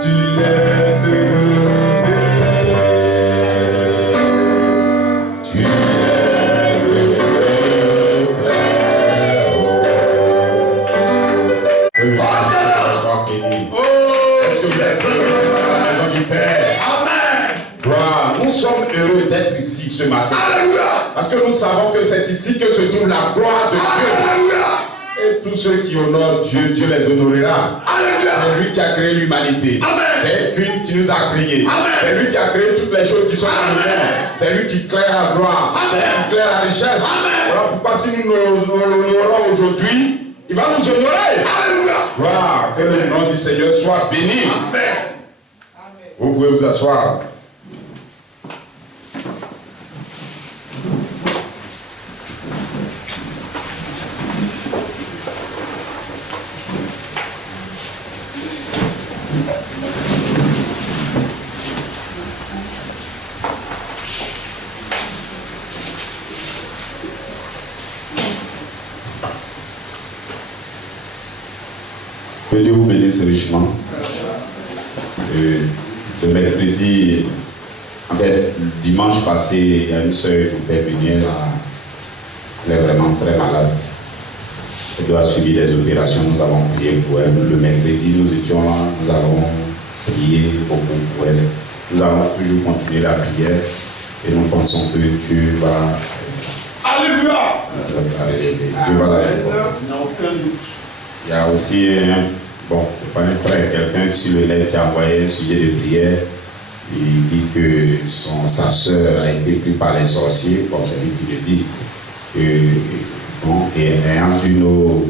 tu les heureux, tu les est-ce que vous êtes heureux dans la maison du Père? Amen. Gloire. Nous sommes heureux d'être ici ce matin. Alléluia. Parce que nous savons que c'est ici que se trouve la gloire de Dieu. Alléluia. Et tous ceux qui honorent Dieu, Dieu les honorera. Alléluia. C'est lui qui a créé l'humanité. C'est lui qui nous a créés. C'est lui qui a créé toutes les choses qui sont dans le monde. C'est lui qui claire la gloire. C'est lui qui claire la richesse. Voilà pourquoi si nous l'honorons aujourd'hui, il va nous honorer. Alléluia. Gloire. Que le nom du Seigneur soit béni. Amen. Vous pouvez vous asseoir. Que Dieu vous bénisse richement. Le mercredi, en fait, dimanche passé, il y a une soeur qui était venue, elle est vraiment très malade. Elle doit subir des opérations, nous avons prié pour elle. Le mercredi, nous étions là, nous avons prié beaucoup pour elle. Nous allons toujours continuer la prière et nous pensons que Dieu va... Alléluia! Dieu va la faire. Il n'y a aucun doute. Il y a aussi bon, c'est pas un frère, quelqu'un sur le net qui a envoyé un sujet de prière. Il dit que sa soeur a été prise par les sorciers, bon, c'est lui qui le dit. Bon, et ayant vu nos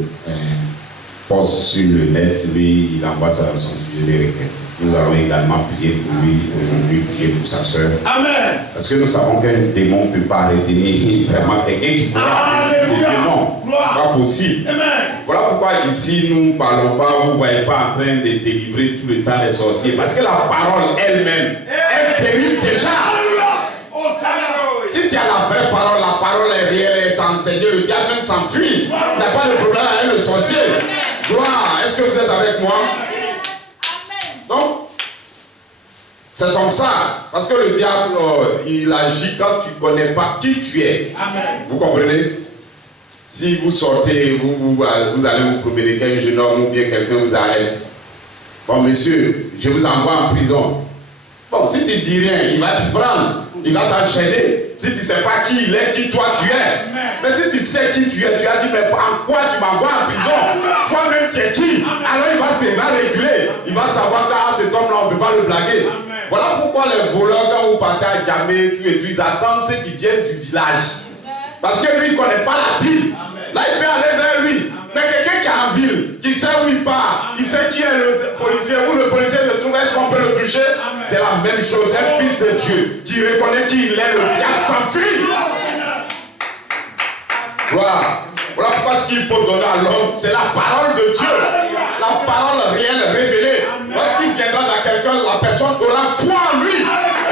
posts sur le net, lui, il envoie ça dans son sujet de requête. Nous allons également prier pour lui aujourd'hui, prier pour sa soeur. Amen. Parce que nous savons qu'un démon ne peut pas retenir vraiment quelqu'un qui pourra retenir des démons. Ce n'est pas possible. Amen. Voilà pourquoi ici nous ne parlons pas, vous ne voyez pas en train de délivrer tout le temps les sorciers. Parce que la parole elle-même, elle délivre déjà. Si tu as la vraie parole, la parole est réelle, est enseignée, le diable même s'enfuit. Tu n'as pas de problème avec le sorcier. Gloire. Est-ce que vous êtes avec moi? Donc, c'est comme ça. Parce que le diable, il agit quand tu ne connais pas qui tu es. Amen. Vous comprenez? Si vous sortez, vous allez vous promener, qu'un jeune homme ou bien quelqu'un vous arrête. Bon, monsieur, je vous envoie en prison. Bon, si tu ne dis rien, il va te prendre. Il va t'enchaîner. Si tu ne sais pas qui il est, qui toi tu es. Mais si tu sais qui tu es, tu as dit, mais en quoi tu m'envoies en prison? Toi-même, tu es qui? Alors il va réguler. Il va savoir que cet homme-là, on ne peut pas le blaguer. Voilà pourquoi les voleurs, quand vous partez à Djamé, ils attendent ceux qui viennent du village. Parce que lui, il ne connaît pas la ville. Là, il peut aller vers lui. Mais quelqu'un qui est en ville, qui sait où il part, il sait qui est le policier, où le policier se trouve, est-ce qu'on peut le toucher? C'est la même chose. Un fils de Dieu qui reconnaît qui il est, le diable s'enfuit. Voilà. Voilà pourquoi ce qu'il faut donner à l'homme, c'est la parole de Dieu. La parole réelle, révélée. Lorsqu'il viendra dans quelqu'un, la personne aura foi en lui.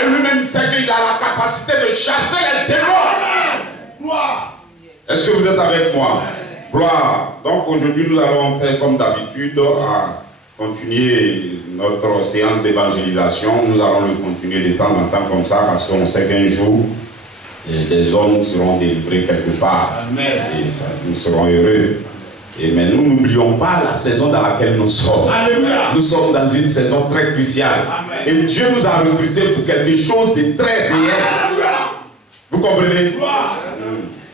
Et lui-même, il sait qu'il a la capacité de chasser les démons. Gloire. Est-ce que vous êtes avec moi? Gloire. Donc aujourd'hui, nous allons faire comme d'habitude à continuer notre séance d'évangélisation. Nous allons le continuer de temps en temps comme ça parce qu'on sait qu'un jour, des hommes seront délivrés quelque part. Amen. Et ça, nous serons heureux. Mais nous n'oublions pas la saison dans laquelle nous sommes. Alléluia. Nous sommes dans une saison très cruciale. Amen. Et Dieu nous a recrutés pour quelque chose de très réel. Vous comprenez?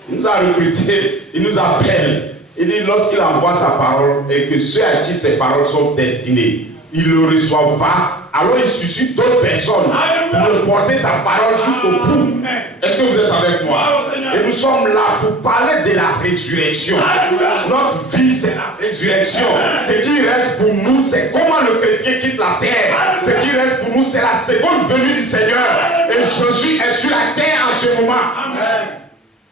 Il nous a recrutés, il nous appelle. Il dit lorsqu'il envoie sa parole et que ceux à qui ces paroles sont destinées, ils ne le reçoivent pas, alors il suscite d'autres personnes pour leur porter sa parole jusqu'au bout. Est-ce que vous êtes avec moi? Et nous sommes là pour parler de la résurrection. Notre vie, c'est la résurrection. Ce qui reste pour nous, c'est comment le chrétien quitte la terre. Ce qui reste pour nous, c'est la seconde venue du Seigneur. Et Jésus est sur la terre en ce moment.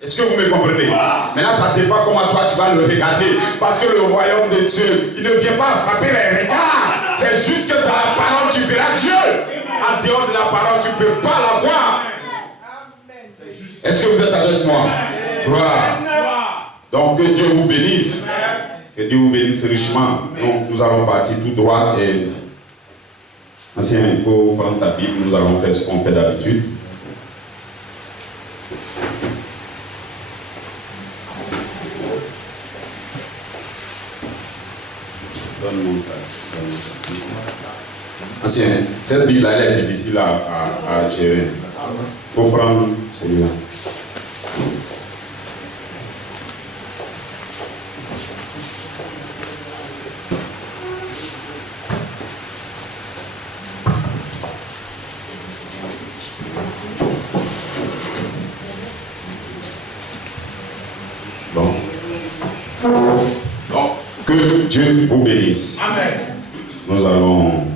Est-ce que vous me comprenez? Maintenant, ça dépend comment toi tu vas le regarder. Parce que le royaume de Dieu, il ne vient pas frapper les regards. C'est juste que dans la parole, tu verras Dieu. En dehors de la parole, tu ne peux pas la voir. Est-ce que vous êtes avec moi? Gloire. Donc, que Dieu vous bénisse. Que Dieu vous bénisse richement. Donc, nous allons partir tout droit et Ancien, il faut prendre ta Bible, nous allons faire ce qu'on fait d'habitude. Ancien, cette Bible-là, elle est difficile à gérer. Il faut prendre celui-là. Que Dieu vous bénisse. Amen. Nous allons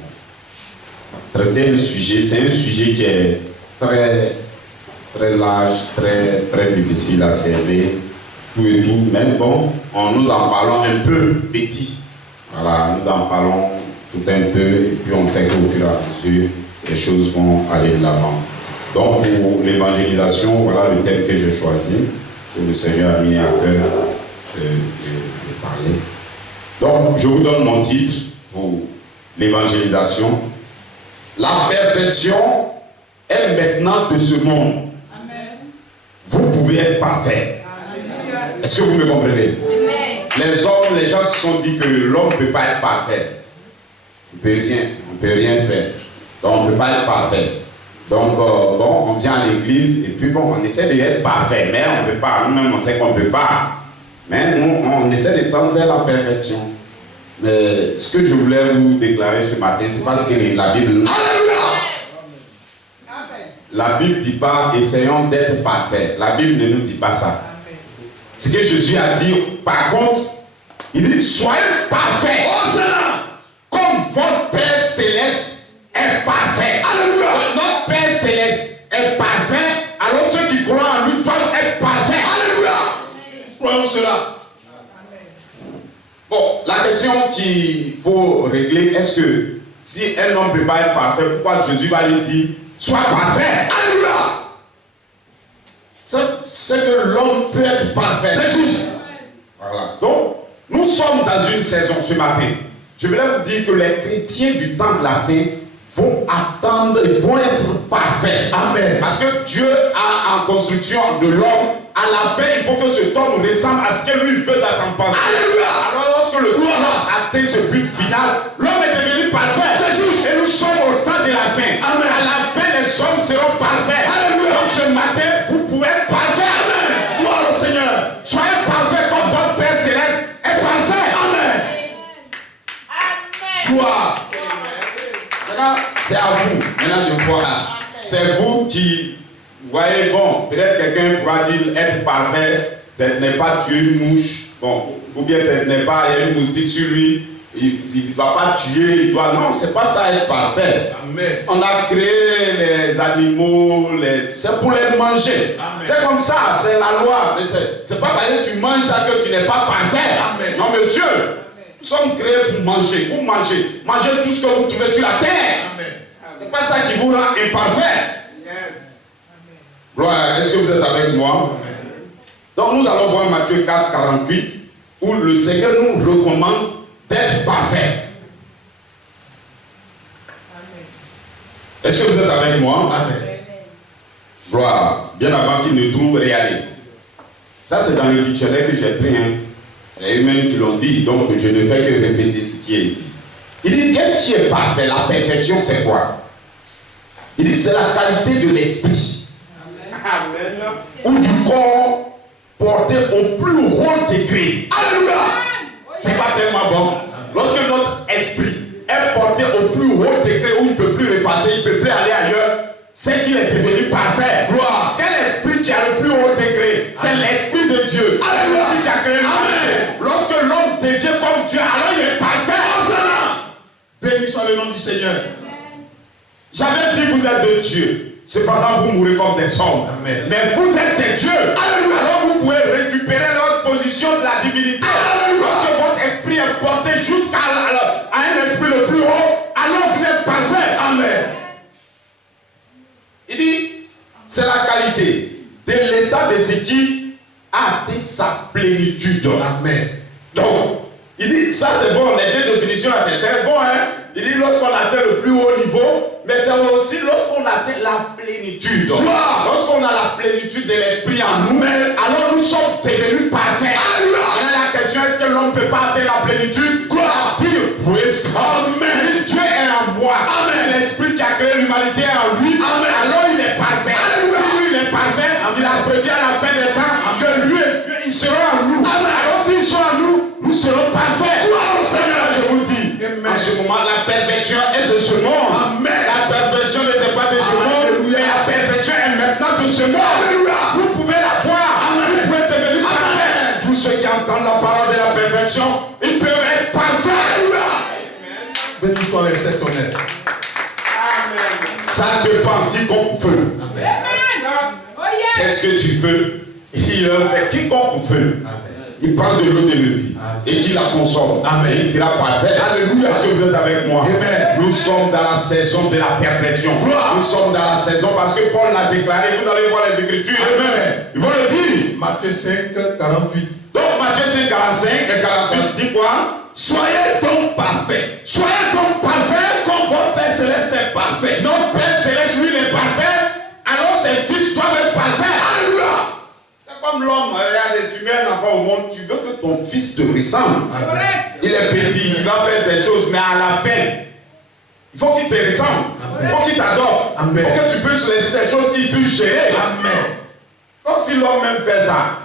traiter le sujet. C'est un sujet qui est très, très large, très, très difficile à cerner, tout et tout. Mais bon, nous en parlons un peu petit. Voilà, nous en parlons tout un peu, et puis on sait qu'au fur et à mesure, ces choses vont aller de l'avant. Donc, pour l'évangélisation, voilà le thème que j'ai choisi, que le Seigneur a mis à cœur de parler. Donc, je vous donne mon titre pour l'évangélisation. La perfection est maintenant de ce monde. Amen. Vous pouvez être parfait. Amen. Est-ce que vous me comprenez? Amen. Les gens se sont dit que l'homme ne peut pas être parfait. On ne peut rien faire. Donc, on ne peut pas être parfait. Donc, bon, on vient à l'église et puis bon, on essaie d'être parfait, mais on ne peut pas. Nous-mêmes, on sait qu'on ne peut pas. Mais nous, on essaie de tendre vers la perfection. Mais ce que je voulais vous déclarer ce matin, c'est parce que la Bible... La Bible ne dit pas essayons d'être parfaits. La Bible ne nous dit pas ça. Ce que Jésus a dit, par contre, il dit soyez parfaits. Comme votre Père Céleste est parfait. Alléluia. Notre Père Céleste est parfait. Alors ceux qui croient en lui doivent être parfaits. Alléluia. Croyons cela. Bon, la question qu'il faut régler, est-ce que si un homme ne peut pas être parfait, pourquoi Jésus va lui dire sois parfait? Alléluia. C'est que l'homme peut être parfait. C'est juste. Voilà. Donc, nous sommes dans une saison ce matin. Je voulais vous dire que les chrétiens du temps de la fin vont attendre et vont être parfaits. Amen. Parce que Dieu a en construction de l'homme, à la fin, il faut que cet homme ressemble à ce que lui veut dans son pensée. Alléluia. Alors lorsque le homme a atteint ce but final, l'homme est devenu parfait. C'est juste. Et nous sommes au temps de la fin. Amen. À la fin, les hommes seront parfaits. Alléluia. Donc ce matin, vous pouvez être parfait. Amen. Gloire au Seigneur. Soyez parfaits comme votre Père Céleste est parfait. Amen. Amen. Gloire. C'est à vous. Maintenant, je vois. C'est vous qui voyez, bon, peut-être quelqu'un pourra dire être parfait, ce n'est pas tuer une mouche. Bon, ou bien ce n'est pas, il y a une moustique sur lui, il ne doit pas tuer, il doit. Non, c'est pas ça être parfait. Amen. On a créé les animaux, c'est pour les manger. Amen. C'est comme ça, c'est la loi. C'est pas parce que tu manges ça que tu n'es pas parfait. Amen. Non, monsieur. Nous sommes créés pour manger. Vous mangez. Mangez tout ce que vous trouvez sur la terre. C'est pas ça qui vous rend imparfait. Yes. Gloire. Est-ce que vous êtes avec moi? Amen. Donc nous allons voir Matthieu 4, 48, où le Seigneur nous recommande d'être parfait. Est-ce que vous êtes avec moi? Amen. Gloire. Bien avant qu'il ne trouve réalité. Ça c'est dans le dictionnaire que j'ai pris. Hein. C'est eux-mêmes qui l'ont dit, donc je ne fais que répéter ce qui est dit. Il dit, qu'est-ce qui est parfait? La perfection, c'est quoi? Il dit, c'est la qualité de l'esprit. Amen. Ou du corps porté au plus haut degré. Alléluia. C'est pas tellement bon. Lorsque notre esprit est porté au plus haut degré où il ne peut plus repasser, il ne peut plus aller ailleurs, c'est qu'il est devenu parfait. Gloire. Quel esprit qui a le plus haut degré? C'est l'esprit de Dieu. Alléluia. Qui a créé le lorsque l'homme de Dieu comme Dieu, alors il est parfait. Béni soit le nom du Seigneur. J'avais dit vous êtes de Dieu. Cependant, vous mourrez comme des hommes. Amen. Mais vous êtes des dieux. Alléluia. Alors vous pouvez récupérer votre position de la divinité. Alléluia. Lorsque votre esprit est porté jusqu'à un esprit le plus haut, alors vous êtes parfait. Amen. Il dit, c'est la qualité de l'état de ce qui a atteint sa plénitude. Amen. Donc, il dit, ça c'est bon, les deux définitions là c'est très bon, hein. Il dit, lorsqu'on atteint le plus haut niveau, mais c'est aussi lorsqu'on atteint la plénitude. Lorsqu'on a la plénitude de l'esprit en nous, alors nous sommes devenus parfaits. La question, est-ce que l'homme ne peut pas atteindre la plénitude? Oui, amen. Dieu est en moi. L'esprit qui a créé l'humanité est en lui. Alors il est parfait. Si lui il est parfait, il a prédit à la fin des temps que lui et Dieu, ils seront en nous. Alors s'ils sont en nous, nous serons parfaits. Je vous dis, en ce moment, la perfection est de ce monde. La perfection n'était pas de ce monde, mais la perfection est maintenant de ce monde. Vous pouvez la voir. Vous pouvez devenir parfait. Tous ceux qui entendent la parole de la perfection, ils peuvent être parfaits. Béni soit le Seigneur. Ça dépend quiconque veut. Qu'est-ce que tu veux? Il fait quiconque veut. Il prend de l'eau de vie et qui la consomme. Amen. Il sera parfait. Alléluia. Est-ce que vous êtes avec moi? Amen. Nous sommes dans la saison de la perfection. Nous sommes dans la saison parce que Paul l'a déclaré. Vous allez voir les Écritures. Amen. Il va le dire. Matthieu 5, 48. Donc Matthieu 5, 45 et 48 dit quoi? Soyez donc parfaits. Soyez donc parfaits comme votre Père Céleste est parfait. Notre Père Céleste, lui, il est parfait. Alors ses fils doivent être parfaits. Alléluia. C'est comme l'homme. Regarde, tu mets un enfant au monde, tu veux que ton fils te ressemble. Il est petit, il va faire des choses, mais à la fin, il faut qu'il te ressemble. Il faut qu'il t'adore. Il faut que tu puisses laisser des choses qu'il puisse gérer. Amen. Comme si l'homme même fait ça,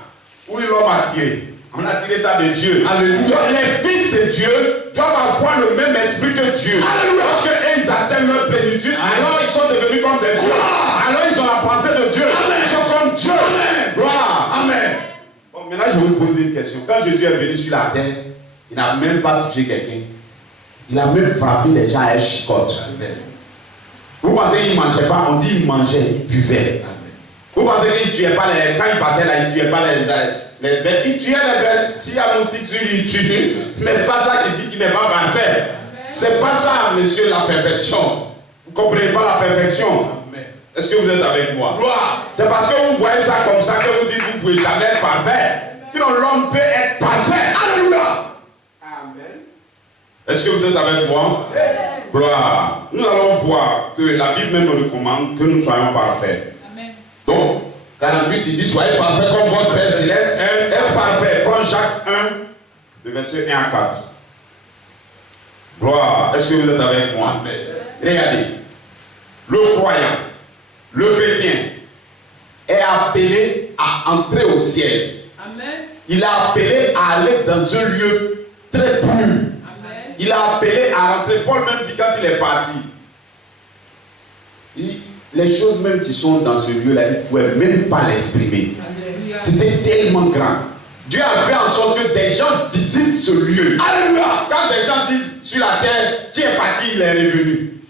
ou l'homme a tiré. On a tiré ça de Dieu. Alléluia. Les fils de Dieu doivent avoir le même esprit que Dieu. Alléluia. Parce qu'ils atteignent leur plénitude, alors ils sont devenus comme des dieux. Alors ils ont la pensée de Dieu. Amen. Ils sont comme Dieu. Amen. Gloire. Amen. Bon, maintenant je vais vous poser une question. Quand Jésus est venu sur la terre, il n'a même pas touché quelqu'un. Il a même frappé les gens à un chicotte. Vous pensez qu'il ne mangeait pas? On dit qu'il mangeait, il buvait. Vous pensez qu'il ne tuait pas les... Quand il passait là, il ne tuait pas les bêtes. Il tuait les bêtes. S'il y a un moustique sur lui, il tue. Mais ce n'est pas ça qui dit qu'il n'est pas parfait. Ce n'est pas ça, monsieur, la perfection. Vous ne comprenez pas la perfection. Est-ce que vous êtes avec moi? C'est parce que vous voyez ça comme ça que vous dites que vous ne pouvez jamais être parfait. Sinon, l'homme peut être parfait. Alléluia. Amen. Est-ce que vous êtes avec moi? Gloire. Nous allons voir que la Bible même nous recommande que nous soyons parfaits. Donc, 48, il dit, soyez parfaits comme votre Père Céleste est parfait. Prends Jacques 1, le verset 1 à 4. Gloire. Est-ce que vous êtes avec moi? Amen. Regardez. Le croyant, le chrétien, est appelé à entrer au ciel. Amen. Il est appelé à aller dans un lieu très pur. Amen. Il est appelé à rentrer. Paul même dit quand il est parti. Les choses même qui sont dans ce lieu-là, il ne pouvait même pas l'exprimer. C'était tellement grand. Dieu a fait en sorte que des gens visitent ce lieu. Alléluia. Quand des gens disent sur la terre, qui est parti, il est revenu.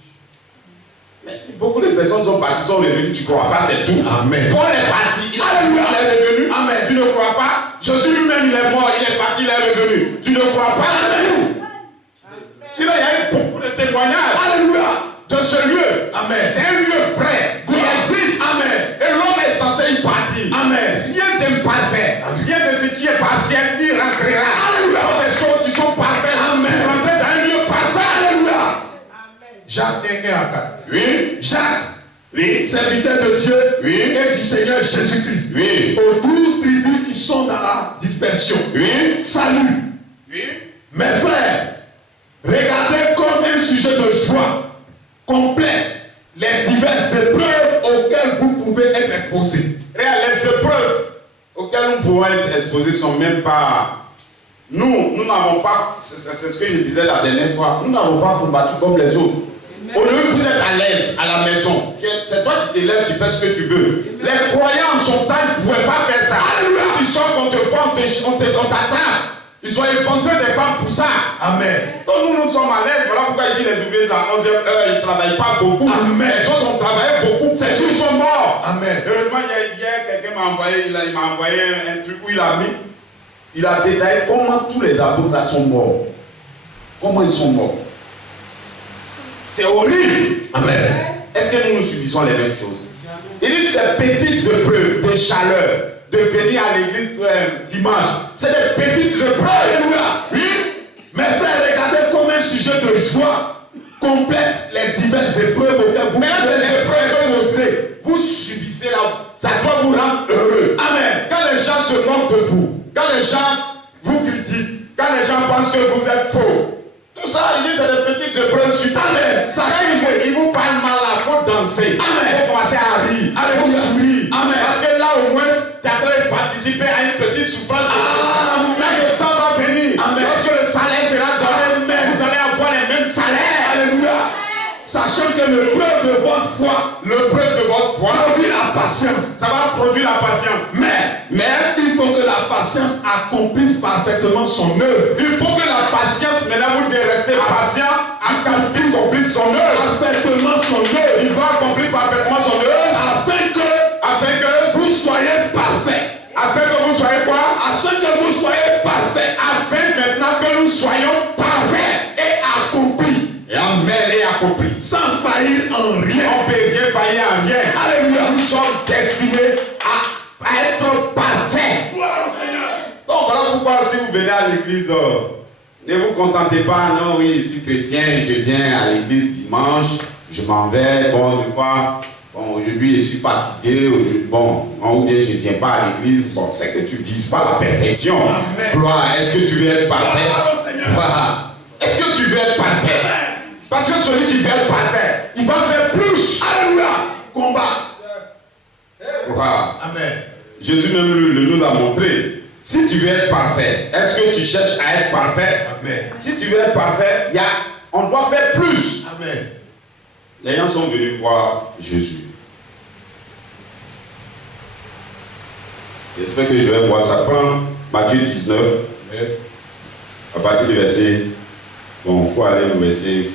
Mais beaucoup de personnes sont parties, sont revenues, tu ne crois pas, c'est tout. Amen. Paul est parti, il est revenu. Amen. Tu ne crois pas? Jésus lui-même, il est mort, il est parti, il est revenu. Tu ne crois pas? Amen. Sinon, il y a eu beaucoup de témoignages. Alléluia. De ce lieu. Amen. C'est un lieu vrai qui existe. Amen. Et l'homme est censé y partir. Amen. Rien d'imparfait. Rien de ce qui est partiel n'y rentrera. Alléluia. Des choses qui sont parfaites. Amen. Rentrer dans un lieu parfait. Alléluia. Amen. Jacques 1 à 4. Oui. Jacques. Oui. Serviteur de Dieu. Oui. Et du Seigneur Jésus-Christ. Oui. Aux 12 tribus qui sont dans la dispersion. Oui. Salut. Oui. Mes frères, regardez comme un sujet de joie complète les diverses épreuves auxquelles vous pouvez être exposés. Les épreuves auxquelles nous pouvons être exposés ne sont même pas... Nous n'avons pas... C'est ce que je disais la dernière fois. Nous n'avons pas combattu comme les autres. Au lieu que vous êtes à l'aise à la maison, c'est toi qui t'élèves, tu fais ce que tu veux. Les croyants en son temps ne pouvaient pas faire ça. Alléluia. Tu sors contre toi, on t'attrape. Ils ont inventé des femmes pour ça. Amen. Donc nous sommes à l'aise. Voilà pourquoi il dit les ouvriers à la 11e heure, ils ne travaillent pas beaucoup. Amen. Les autres ont travaillé beaucoup. Ces jours sont morts. Amen. Heureusement, hier, quelqu'un m'a envoyé, il m'a envoyé un truc où il a détaillé comment tous les apôtres là sont morts. Comment ils sont morts. C'est horrible. Amen. Est-ce que nous subissons les mêmes choses? Il dit ces petites épreuves de chaleur. De venir à l'église dimanche. C'est des petites épreuves. Alléluia. Oui. Mes frères, regardez comme un sujet de joie complète les diverses épreuves auxquelles vous vous subissez là, ça doit vous rendre heureux. Amen. Quand les gens se moquent de vous, quand les gens vous critiquent, quand les gens pensent que vous êtes faux, tout ça, il dit c'est des petites épreuves super. Amen. Ça, quand ils vous parlent mal là, il faut danser. Amen. Il faut commencer à rire. Amen. Il faut sourire. Amen. Parce que là au moins, tu es en train de participer à une petite souffrance. Amen. Là, le temps va venir. Amen. Lorsque le salaire sera donné, vous allez avoir les mêmes salaires. Alléluia. Sachant que le preuve de votre foi, produit la patience. Ça va produire la patience. Mais il faut que la patience accomplisse parfaitement son œuvre. Il faut que la patience, maintenant vous devez rester patient jusqu'à ce qu'il accomplisse son œuvre. Parfaitement son œuvre. Il va accomplir parfaitement son œuvre afin que vous soyez parfait. Afin que vous soyez quoi? Afin que vous soyez parfait. Afin maintenant que nous soyons parfaits et accomplis. Et amen et accompli. Sans faillir en rien. On peut rien faillir en rien. Alléluia. Nous sommes destinés à être parfaits. Gloire au Seigneur. Donc voilà pourquoi si vous venez à l'église, ne vous contentez pas, non, oui, je suis chrétien, je viens à l'église dimanche, je m'en vais, bon, une fois, bon, aujourd'hui je suis fatigué, ou bien je ne viens pas à l'église, bon, c'est que tu ne vises pas la perfection. Amen. Gloire, est-ce que tu veux être parfait? Voilà. Est-ce que tu veux être parfait? Parce que celui qui veut être parfait, il va faire plus. Alléluia. Combat. Voilà. Amen. Jésus même nous a montré. Si tu veux être parfait, est-ce que tu cherches à être parfait? Amen. Si tu veux être parfait, on doit faire plus. Amen. Les gens sont venus voir Jésus. J'espère que je vais voir ça. Prends Matthieu 19. Amen. À partir du verset. Bon, il faut aller au verset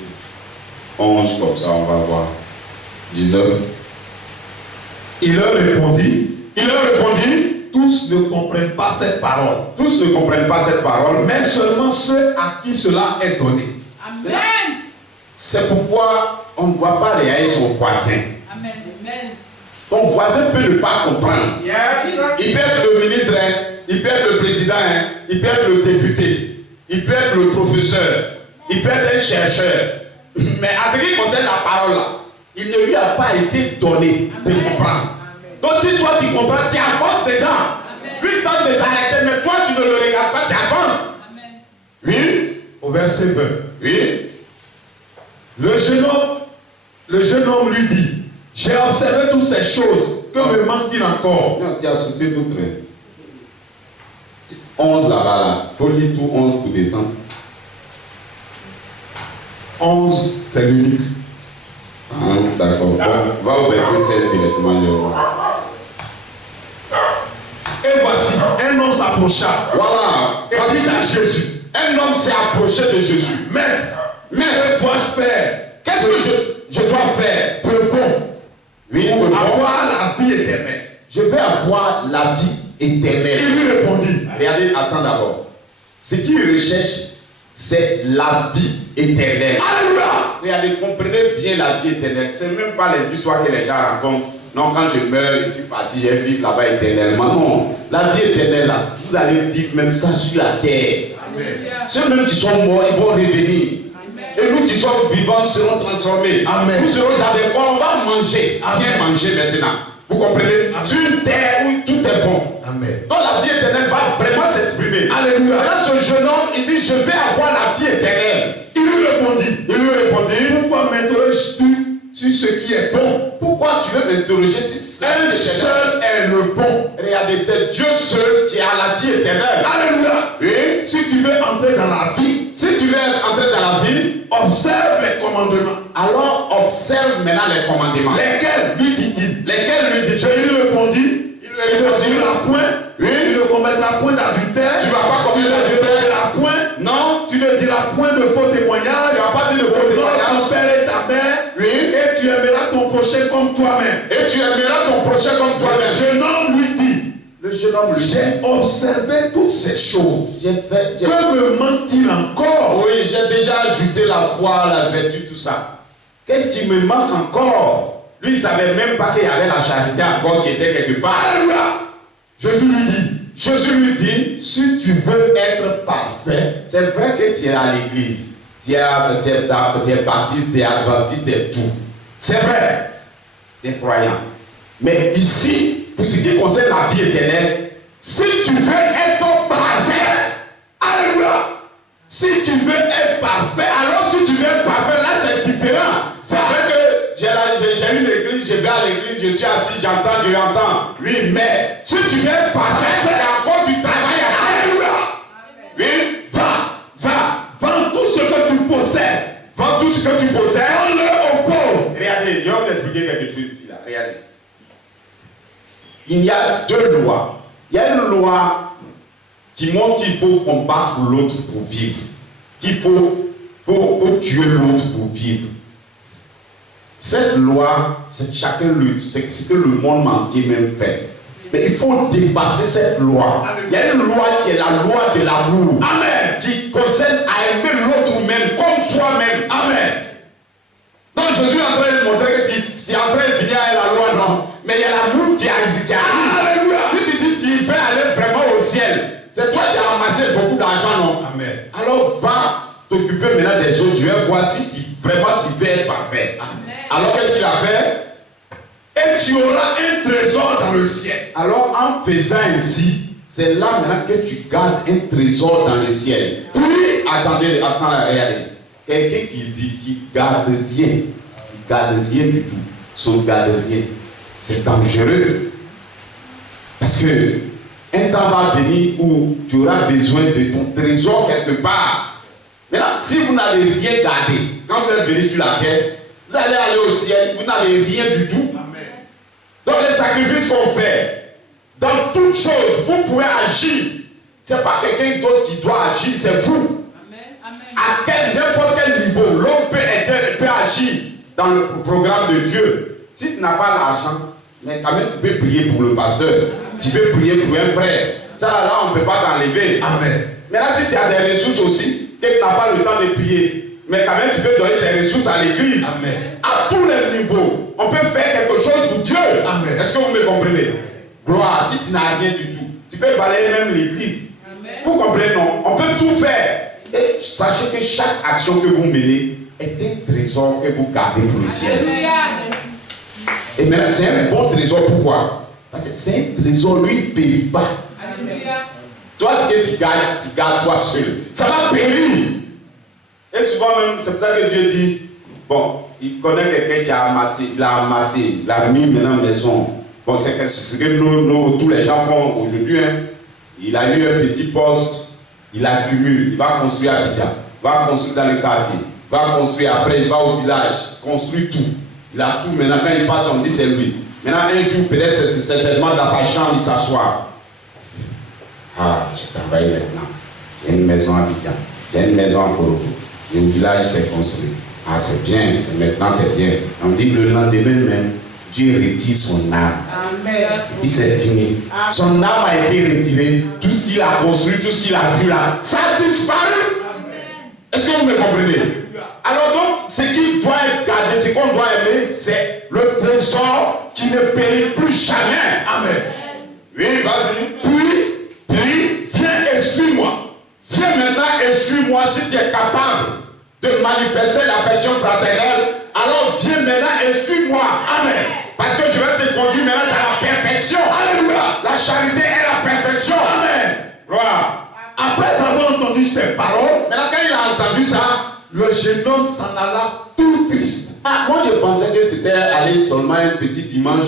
11 comme ça, on va voir. 19. Il leur répondit, tous ne comprennent pas cette parole. Tous ne comprennent pas cette parole, mais seulement ceux à qui cela est donné. Amen. C'est pourquoi on ne doit pas regarder son voisin. Amen. Amen. Ton voisin peut ne pas comprendre. Yes. Il peut être le ministre, il peut être le président, il peut être le député, il peut être le professeur, il peut être un chercheur. Mais à ce qui concerne la parole là, il ne lui a pas été donné de comprendre. Donc si toi tu comprends, tu avances dedans. Lui tente de t'arrêter, mais toi tu ne le regardes pas, tu avances. Oui. Au verset 20. Oui. Le jeune homme lui dit, j'ai observé toutes ces choses, que me manque-t-il encore? Non, tu as sauté d'autres. 11 là-bas, là. Faut lire tout 11 pour descendre. 11, c'est l'unique. Ah, d'accord. Bon, va au verset 16 directement. Et voici, un homme s'approcha. Voilà. Et dit à Jésus. Un homme s'est approché de Jésus. Mais, que dois-je faire? Qu'est-ce que je dois faire de bon? Oui, pour avoir la vie éternelle. Je vais avoir la vie éternelle. Il lui répondit. Regardez, attends d'abord. Ce qu'il recherche, c'est la vie éternelle. Alléluia. Regardez, comprenez bien la vie éternelle. Ce n'est même pas les histoires que les gens racontent. Non, quand je meurs, je suis parti, je vais vivre là-bas éternellement. Non, la vie éternelle, là, vous allez vivre même ça sur la terre. Amen. Ceux même qui sont morts, ils vont revenir. Et nous qui sommes vivants serons transformés. Amen. Nous serons dans des corps, on va manger. Amen. Bien manger maintenant. Vous comprenez? Amen. Sur une terre où tout est bon. Amen. Donc la vie éternelle va vraiment s'exprimer. Alléluia. Là, ce jeune homme, il dit, je vais avoir la vie éternelle. Il lui répondit, pourquoi m'interroges-tu sur ce qui est bon? Pourquoi tu veux m'interroger sur ça? Un seul est le bon. Regardez, c'est Dieu seul qui a la vie éternelle. Alléluia. Oui. Si tu veux entrer dans la vie, Si tu veux entrer dans la vie, observe les commandements. alors observe maintenant les commandements. Lesquels lui dit-il? Lesquels lui dit-il? Il lui répondit, il ne dira point, Oui. tu ne commettras point d'adultère, Tu ne vas pas tu commettre ne d'adultère. diras point, Non. tu ne diras point de faux témoignages, Tu ne vas pas dire de faux honore ton témoignages. père et ta mère, Oui. et tu aimeras ton prochain comme toi-même. Et tu aimeras ton prochain comme Le toi-même. jeune homme lui dit, Le jeune homme lui dit, j'ai observé toutes ces choses. Que me manque-t-il encore? Oui, j'ai déjà ajouté la foi, la vertu, tout ça. Qu'est-ce qui me manque encore? Lui, il ne savait même pas qu'il y avait la charité encore qui était quelque part. Alléluia. Jésus lui dit, Si tu veux être parfait, c'est vrai que tu es à l'église. tu es baptiste, tu es adventiste, tu es tout. C'est vrai, tu es croyant. Mais ici, pour ce qui concerne la vie éternelle, si tu veux être parfait, alléluia. Si tu veux être parfait, alors si tu veux être parfait, là c'est différent. C'est vrai que j'ai une église, je vais à l'église, je suis assis, j'entends, je l'entends. Oui, mais si tu veux être parfait, il y a encore du travail à faire. Alléluia. Oui, vends tout ce que tu possèdes. Vends tout ce que tu possèdes. Donne-le aux pauvres. Regardez, je vais vous expliquer quelque chose ici. Là. Regardez. Il y a deux lois. Il y a une loi qui montre qu'il faut combattre l'autre pour vivre. Qu'il faut tuer l'autre pour vivre. Cette loi, c'est que chacun lutte. C'est ce que le monde entier même fait. Mais il faut dépasser cette loi. Il y a une loi qui est la loi de l'amour. Amen. Qui concerne à aimer l'autre même comme soi-même. Amen. Donc je suis en train de montrer que tu es en train de finir avec la loi, non. Mais il y a l'amour qui arrive. Alléluia. Si tu dis que tu veux aller vraiment au ciel, c'est toi qui as amassé beaucoup d'argent, non? Amen. Alors va t'occuper maintenant des autres. Je vais voir si vraiment tu veux être parfait. Amen. Alors qu'est-ce qu'il a fait? Et tu auras un trésor dans le ciel. Alors en faisant ainsi, c'est là maintenant que tu gardes un trésor dans le ciel. Puis, attendez, regardez. Quelqu'un qui garde rien du tout, sauvegarde rien, c'est dangereux. Parce que un temps va venir où tu auras besoin de ton trésor quelque part. Maintenant, si vous n'avez rien gardé, quand vous êtes venu sur la terre, vous allez aller au ciel, vous n'avez rien du tout. Amen. Donc les sacrifices qu'on fait, dans toutes choses, vous pouvez agir. Ce n'est pas quelqu'un d'autre qui doit agir, c'est vous. Amen. À n'importe quel niveau, l'homme peut agir dans le programme de Dieu. Si tu n'as pas l'argent, mais quand même tu peux prier pour le pasteur. Amen. Tu peux prier pour un frère. Ça là, on ne peut pas t'enlever. Amen. Mais là, si tu as des ressources aussi, que tu n'as pas le temps de prier, mais quand même tu peux donner tes ressources à l'église. Amen. À tous les niveaux, on peut faire quelque chose pour Dieu. Amen. Est-ce que vous me comprenez? Gloire, si tu n'as rien du tout, tu peux balayer même l'église. Amen. Vous comprenez, non? On peut tout faire. Et sachez que chaque action que vous menez est un trésor que vous gardez pour le ciel. Alléluia. Et maintenant, c'est un bon trésor. Pourquoi? Parce que c'est un trésor, lui, il ne périt pas. Alléluia. Toi, ce que tu gardes toi seul. Ça va périr. Et souvent même, c'est pour ça que Dieu dit, bon, il connaît quelqu'un qui a amassé, il a mis maintenant une maison. Bon, c'est ce que tous les gens font aujourd'hui. Hein. Il a eu un petit poste, il accumule, il va construire à Abidjan, il va construire dans le quartier, il va construire après, il va au village, construit tout. Il a tout, maintenant quand il passe, on dit c'est lui. Maintenant un jour, peut-être c'est certainement dans sa chambre, il s'assoit. Ah, je travaille maintenant. J'ai une maison à Abidjan, j'ai une maison à Korogo. Le village s'est construit. Ah, c'est bien, maintenant c'est bien. On dit que le lendemain même, Dieu retire son âme. Amen. Et puis c'est fini. Amen. Son âme a été retirée. Tout ce qu'il a construit, tout ce qu'il a vu là, ça a disparu. Amen. Est-ce que vous me comprenez? Alors donc, ce qui doit être gardé, ce qu'on doit aimer, c'est le trésor qui ne périt plus jamais. Amen. Oui, vas-y. Puis, viens et suis-moi. Viens maintenant et suis-moi si tu es capable de manifester l'affection fraternelle. Alors viens maintenant et suis-moi. Amen. Parce que je vais te conduire maintenant dans la perfection. Alléluia. La charité est la perfection. Amen. Voilà. Après avoir entendu ces paroles, maintenant quand il a entendu ça, le jeune homme s'en alla tout triste. Ah, moi je pensais que c'était aller seulement un petit dimanche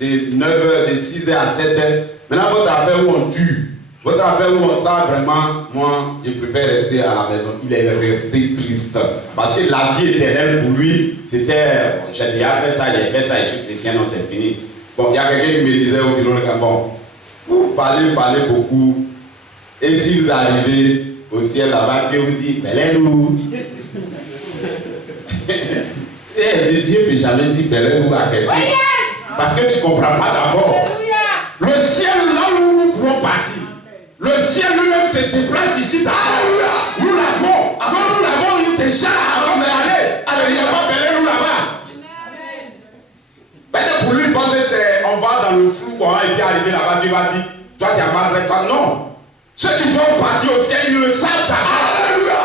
de 9h, de 6h à 7h. Maintenant votre affaire où on tue. Votre affaire où on sent vraiment, moi, je préfère rester à la maison. Il est resté triste. Parce que la vie éternelle pour lui, c'était, j'ai déjà fait ça, j'ai fait ça, et je suis chrétien, non, c'est fini. Bon, il y a quelqu'un qui me disait au bureau, bon, vous parlez beaucoup. Et si vous arrivez au ciel là-bas, Dieu vous dit, belez-nous. Et Dieu ne peut jamais dire belez-nous à quelqu'un. Oh yes! Parce que tu ne comprends pas d'abord. Le ciel, là où nous voulons partir. Le ciel lui-même se déplace ici dans la. Nous l'avons. Donc nous l'avons eu déjà avant d'aller. Alors il n'y a pas belé nous là-bas. Peut-être pour lui penser c'est on va dans le flou et puis arriver là-bas, tu vas dire, toi tu as mal fait toi. Non. Ceux qui vont partir au ciel, ils le savent d'abord. Alléluia.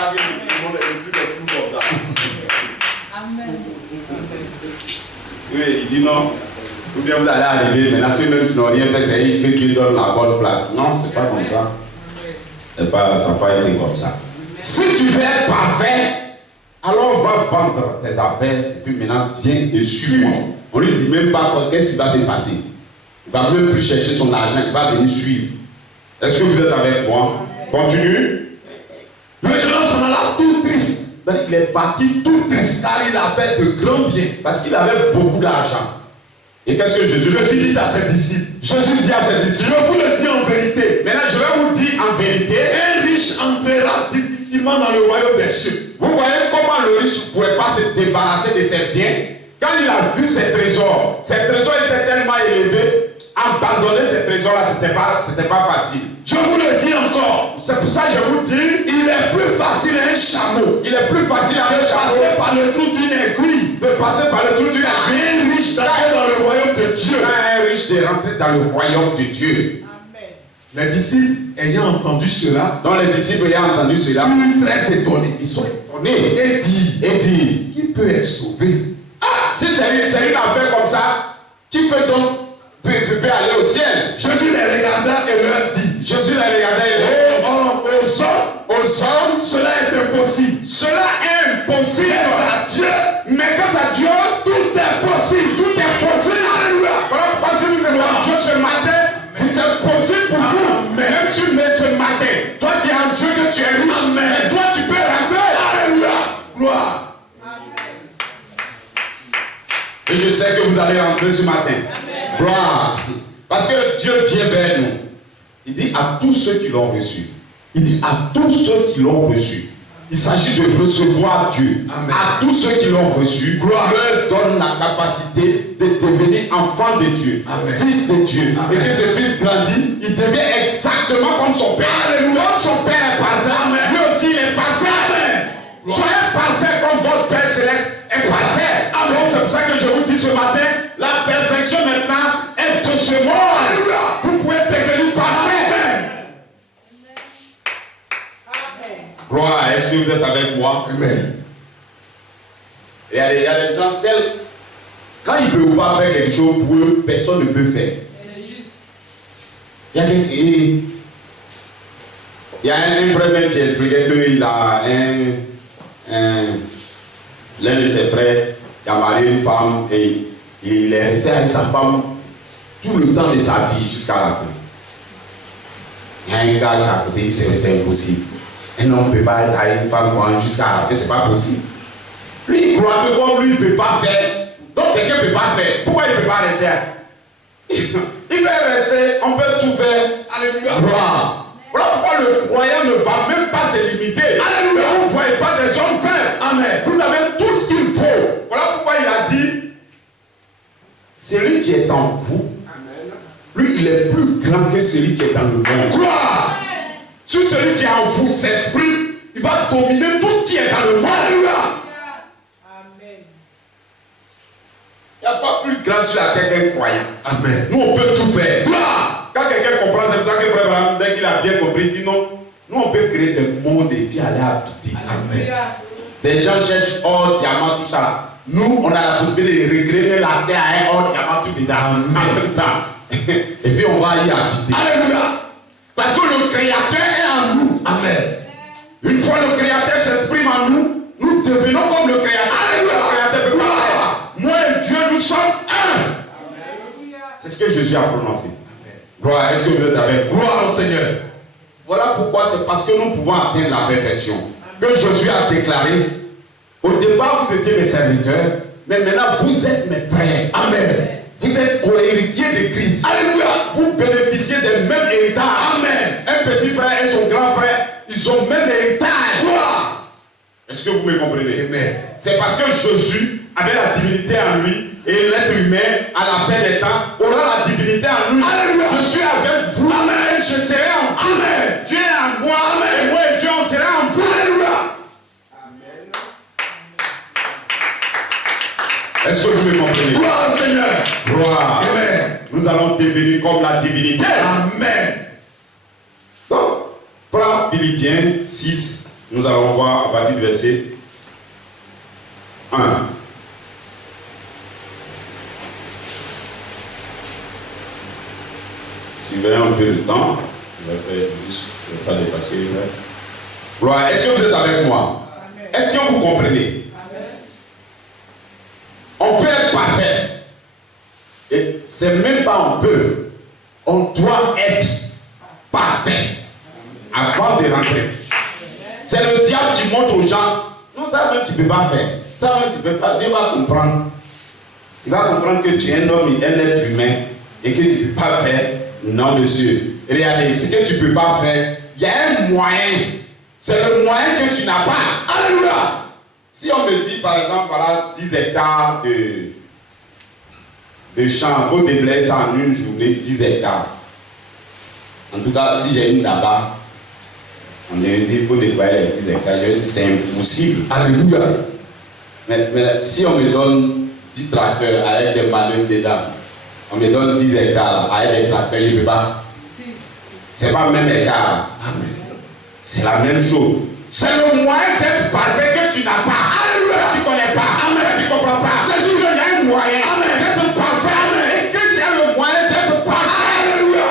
ça que le truc est flou comme ça. Amen. Oui, il dit non. Ou bien vous allez arriver, maintenant ceux-mêmes qui n'ont rien fait, c'est que Dieu donne la bonne place. Non, c'est pas comme ça. Ça n'a pas été comme ça. Si tu veux être parfait, alors on va vendre tes affaires et puis maintenant viens et suis-moi. On lui dit même pas qu'est-ce qui va se passer. Il va même plus chercher son argent, il va venir suivre. Est-ce que vous êtes avec moi? Continue. Le jeune homme s'en alla tout triste. Il est parti tout triste car il avait de grands biens parce qu'il avait beaucoup d'argent. Et qu'est-ce que Jésus dit à ses disciples? Jésus dit à ses disciples, je vous le dis en vérité. Maintenant, je vais vous dire en vérité, un riche entrera difficilement dans le royaume des cieux. Vous voyez comment le riche ne pouvait pas se débarrasser de ses biens? Quand il a vu ses trésors étaient tellement élevés, abandonner ces trésors-là, c'était pas facile. Je vous le dis encore, c'est pour ça que je vous dis, il est plus facile à un chameau. Il est plus facile à un chameau de passer par le trou d'une aiguille. De passer par le trou d'une aiguille. Un riche d'entrer dans le royaume de Dieu. Un riche de rentrer dans le royaume de Dieu. Amen. Les disciples ayant entendu cela, Donc les disciples ayant entendu cela, furent très étonnés. Ils sont étonnés et dit, qui peut être sauvé? Ah, si c'est une affaire comme ça, qui peut donc peut aller au ciel? Jésus les regarda et leur dit, Jésus les regardait et leur dit, aux hommes, cela est impossible. Cela est impossible. Mais à Dieu, Mais quant à Dieu, tout est possible. tout est possible. Alléluia. Parce que vous êtes en Dieu ce matin, c'est possible pour vous. Amen. Même si vous êtes ce matin, toi tu es en Dieu que tu es riche. Amen. Et toi tu peux rentrer. Alléluia. Gloire. Et je sais que vous allez rentrer ce matin. Amen. Gloire. Parce que Dieu vient vers nous. Il dit à tous ceux qui l'ont reçu. Il dit à tous ceux qui l'ont reçu. Il s'agit de recevoir Dieu. Amen. À tous ceux qui l'ont reçu, Gloire. leur donne la capacité de devenir enfant de Dieu, Amen. fils de Dieu. Amen. Et que ce fils grandit, il devient exactement comme son père. Alléluia. Comme son père est parfait, Amen. lui aussi il est parfait. Amen. Soyez parfait comme votre Père Céleste est parfait. Donc c'est pour ça que je vous dis ce matin, la perfection maintenant est de ce monde. Vous pouvez devenir parfait. Gloire, est-ce que vous êtes avec moi? Amen. Il y a des gens tels, quand ils ne peuvent pas faire quelque chose pour eux, personne ne peut faire. C'est juste. Il y a un frère même qui expliquait qu'il a l'un de ses frères qui a marié une femme et il est resté avec sa femme tout le temps de sa vie jusqu'à la fin. Il y a un gars qui à côté dit c'est impossible. Un homme ne peut pas être avec une femme jusqu'à la fin, c'est pas possible. Lui, il croit que comme lui, il ne peut pas faire, donc quelqu'un ne peut pas faire. Pourquoi il ne peut pas rester? Il peut rester, on peut tout faire. Alléluia. Gloire. Voilà pourquoi le croyant ne va même pas se limiter. Alléluia. Vous ne voyez pas des hommes faire. Amen. Vous avez tout ce qu'il faut. Voilà pourquoi il a dit, celui qui est en vous, lui, il est plus grand que celui qui est dans le monde. Gloire. Si celui qui est en vous s'exprime, il va dominer tout ce qui est dans le monde. Alléluia. Amen. Il n'y a pas plus grand sur la terre qu'un croyant. Amen. Nous, on peut tout faire. Gloire. Quand quelqu'un comprend, c'est pour ça que Frère Abraham, dès qu'il a bien compris, il dit non. Nous, on peut créer des mondes et puis aller habiter. Amen. Des gens cherchent or, diamant, tout ça. Nous, on a la possibilité de recréer la terre à un or, diamant, tout dedans. Amen. En même temps. Et puis, on va y habiter. Alléluia. Parce que le Créateur est en nous. Amen. Une fois le Créateur s'exprime en nous, nous devenons comme le Créateur. Alléluia. Le Créateur peut pas. Moi et Dieu, nous sommes un. C'est ce que Jésus a prononcé. Gloire, est-ce que vous êtes avec? Gloire au Seigneur. Voilà pourquoi c'est parce que nous pouvons atteindre la perfection que Jésus a déclaré. Au départ, vous étiez mes serviteurs, mais maintenant vous êtes mes frères. Amen. Vous êtes co-héritiers de Christ. Alléluia. Vous bénéficiez des mêmes héritages. Amen. Un petit frère et son grand frère, ils ont même héritage. Gloire. Est-ce que vous me comprenez? Amen. C'est parce que Jésus avait la divinité en lui et l'être humain, à la fin des temps, aura la divinité en lui. Alléluia. Je suis avec vous. Amen. Je serai en vous. Amen. Dieu est en moi. Amen. Et moi et Dieu, on sera en vous. Alléluia. Est-ce que vous me comprenez? Gloire au Seigneur. Gloire. Amen. Nous allons devenir comme la divinité. Amen. Donc, prends Philippiens 6, Nous allons voir à partir du verset 1. Suivez un peu le temps. Je vais faire juste, je ne vais pas dépasser. Gloire, est-ce que vous êtes avec moi? Est-ce que vous comprenez? On peut être parfait. Et c'est même pas on peut. On doit être parfait avant de rentrer. C'est le diable qui montre aux gens. Non, ça même tu ne peux pas faire. Ça même tu ne peux pas. Dieu va comprendre. Il va comprendre que tu es un homme, un être humain et que tu ne peux pas faire. Non, monsieur. Regardez, ce que tu ne peux pas faire, il y a un moyen. C'est le moyen que tu n'as pas. Alléluia. Si on me dit par exemple, voilà, 10 hectares de champs, il faut déblayer ça en une journée, 10 hectares. En tout cas, si j'ai une là-bas, on me dit qu'il faut nettoyer les 10 hectares. Je dis c'est impossible. Alléluia. Mais si on me donne 10 tracteurs avec des manœuvres dedans, on me donne 10 hectares avec des tracteurs, je ne peux pas. C'est pas le même hectare. Amen. C'est la même chose. C'est le moyen d'être parfait que tu n'as pas. Alléluia. Tu ne connais pas. Amen. Tu ne comprends pas. C'est juste qu'il y a un moyen. Amen. D'être parfait. Amen. Et que c'est le moyen d'être parfait. Alléluia.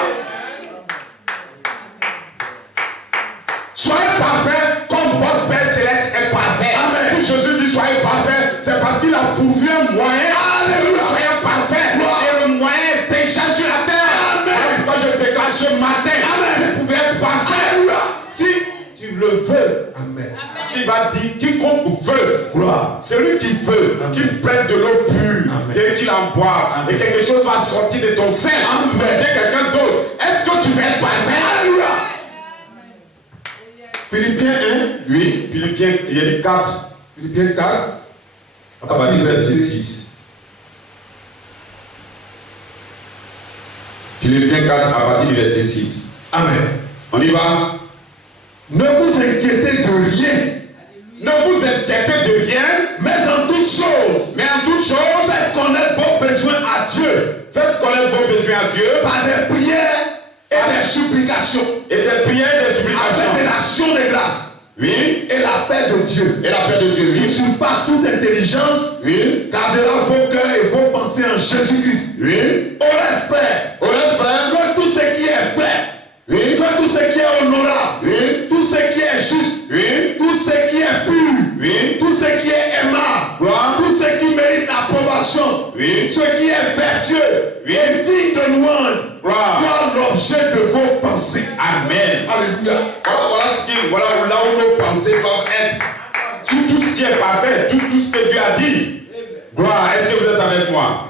Soyez parfait comme votre Père Céleste est parfait. Amen. Si Jésus dit soyez parfait, c'est parce qu'il a pourvu un moyen. Alléluia. Soyez parfait. Et le moyen est déjà sur la terre. Amen. Quand je déclare ce matin, amen, vous pouvez être parfait. Alléluia. Si tu le veux, amen. Parce qu'il va dire quiconque veut, gloire. Celui qui veut, qu'il prenne de l'eau pure, et qu'il en boive, et quelque chose va sortir de ton sein, pour aider quelqu'un d'autre. Est-ce que tu veux être parfait? Alléluia. Philippiens 1, oui, Philippiens, il y a dit 4. Philippiens 4, à partir du verset 6. Philippiens 4, à partir du verset 6. Amen. On y va. Ne vous inquiétez de rien. Ne vous inquiétez de rien, mais en toutes choses. Mais en toutes choses, faites connaître vos besoins à Dieu. Faites connaître vos besoins à Dieu par des prières et des supplications. Et des prières et des supplications. Avec des actions de grâce. Oui. Et la paix de Dieu. Et la paix de Dieu. Oui. Qui surpasse toute intelligence. Oui. Gardera vos cœurs et vos pensées en Jésus-Christ. Oui. Au reste, frère. Au reste, frère. Que tout ce qui est vrai. Oui. Que tout ce qui est honorable. Oui. Tout ce qui est juste. Oui. Tout ce qui est pur. Oui. Tout ce qui est aimable. Oui. Tout ce qui mérite l'approbation. Oui. Ce qui est vertueux. Oui. Et digne de louange. Soit l'objet de vos pensées. Amen. Alléluia. Voilà là où nos pensées doivent être. Tout ce qui est parfait, tout ce que Dieu a dit. Gloire. Est-ce que vous êtes avec moi?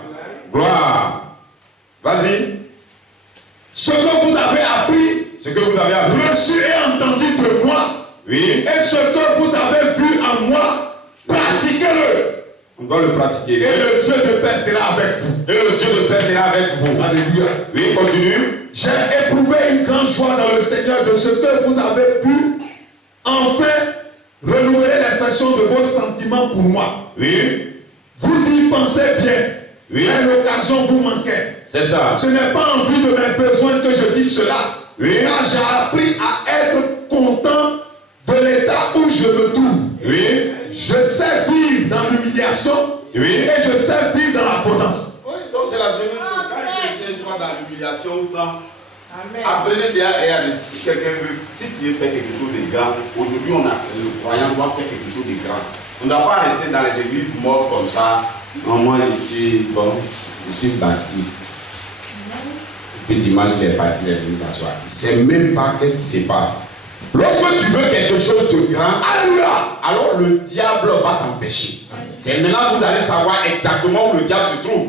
Gloire. Vas-y. Ce que vous avez appris, reçu et entendu de moi, oui, et ce que vous avez vu en moi, pratiquez-le. On doit le pratiquer. Et le Dieu de paix sera avec vous. Et le Dieu de paix sera avec vous. Alléluia. Oui, continue. J'ai éprouvé une grande joie dans le Seigneur de ce que vous avez pu enfin renouveler l'expression de vos sentiments pour moi. Oui. Vous y pensez bien. Oui. Mais l'occasion vous manquait. C'est ça. Ce n'est pas en vue de mes besoins que je dis cela. Oui. Car j'ai appris à être content de l'état où je me trouve. Oui. Je sais vivre dans l'humiliation. Oui. Et je sais vivre dans la potence. Oui, donc c'est la même chose. Quand un chrétien soit dans l'humiliation ou dans. Apprenez déjà, regardez, si quelqu'un veut, si tu veux faire quelque chose de grand, aujourd'hui le croyant doit faire quelque chose de grand. On ne doit pas rester dans les églises mortes comme ça. Non, moi je suis baptiste. Et puis dimanche, il est parti de l'église s'asseoir. Il ne sait même pas qu'est-ce qui se passe. Lorsque tu veux quelque chose de grand, alléluia, alors le diable va t'empêcher. C'est maintenant que vous allez savoir exactement où le diable se trouve.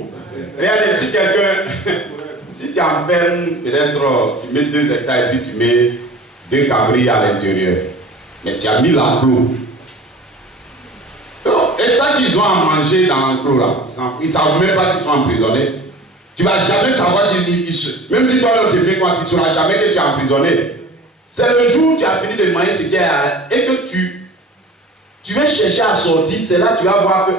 Regardez, si quelqu'un, si tu enfermes, peut-être tu mets 2 hectares et puis tu mets 2 cabris à l'intérieur. Mais tu as mis l'enclos. Et tant qu'ils ont à manger dans l'enclos là, ils ne savent même pas qu'ils sont emprisonnés. Tu ne vas jamais savoir même si toi tu te fais quoi, tu ne sauras jamais que tu es emprisonné. C'est le jour où tu as fini de manger ce qu'il y a et que tu veux chercher à sortir, c'est là que tu vas voir que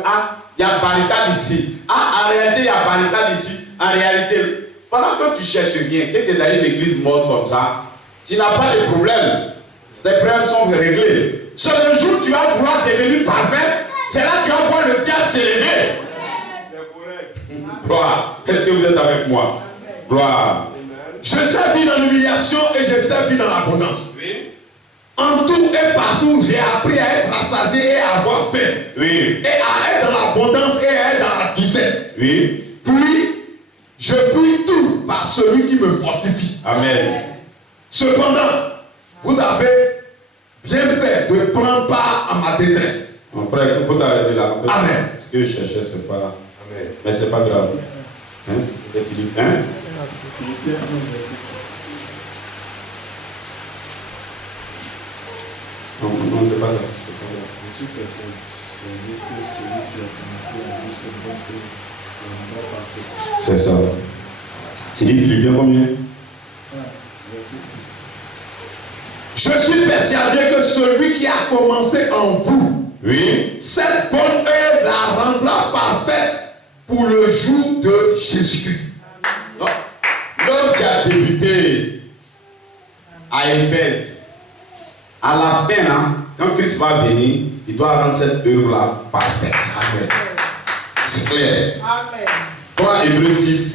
il y a barricade ici. En réalité, il y a barricade ici. En réalité, pendant que tu cherches rien, que tu es dans une église morte comme ça, tu n'as pas de problème. Tes problèmes sont réglés. C'est le jour où tu vas vouloir devenir parfait. C'est là que tu vas voir le diable s'élever. Gloire. Est-ce que vous êtes avec moi? Gloire. Je sais vivre dans l'humiliation et je sais vivre dans l'abondance. Oui. En tout et partout, j'ai appris à être rassasié et à avoir faim. Oui. Et à être dans l'abondance et à être dans la disette. Oui. Puis, je puis tout par celui qui me fortifie. Amen. Cependant, vous avez bien fait de prendre part à ma détresse. Mon frère, il faut t'arriver là. Amen. Ce que je cherchais, c'est pas. Amen. Mais c'est pas grave. Hein? C'est Philippe 1. Non, non, c'est pas ça. C'est pas grave. Je suis persuadé que celui qui a commencé à vous c'est bon que l'on parfait. C'est ça. Tu dis Philippe combien? Verset 6. Je suis persuadé que celui qui a commencé en vous, Oui. cette bonne œuvre la rendra parfaite pour le jour de Jésus-Christ. L'homme qui a débuté à Éphèse, à la fin, hein, quand Christ va venir, il doit rendre cette œuvre-là parfaite. Amen. C'est clair. Amen. Prends Hébreux 6,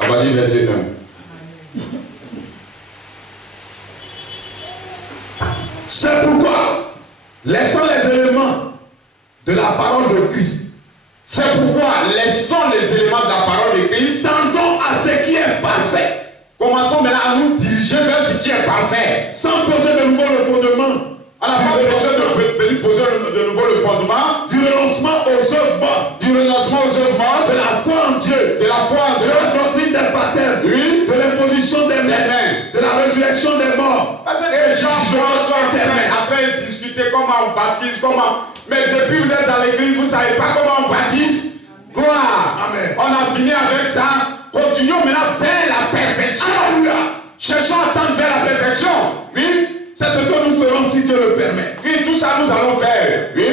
à partir du verset 1. C'est pourquoi, laissant les éléments de la parole de Christ, C'est pourquoi, laissons les éléments de la parole de Christ, tendons à ce qui est parfait, commençons maintenant à nous diriger vers ce qui est parfait. sans poser de nouveau le fondement, À la fin, de poser de nouveau le fondement du renoncement aux œuvres mortes, du renoncement aux œuvres mortes, de la foi en Dieu, de la foi en de Dieu. la doctrine des baptêmes, Oui. de l'imposition des mains, Amen. de la résurrection des morts, Parce que les gens après discuter comment on baptise, comment. Mais depuis que vous êtes dans l'église, vous ne savez pas comment on baptise. Gloire. Amen. On a fini avec ça. Continuons maintenant vers la perfection. Alléluia. Cherchons à tendre vers la perfection. Oui. C'est ce que nous ferons si Dieu le permet. Oui, tout ça nous allons faire. Oui.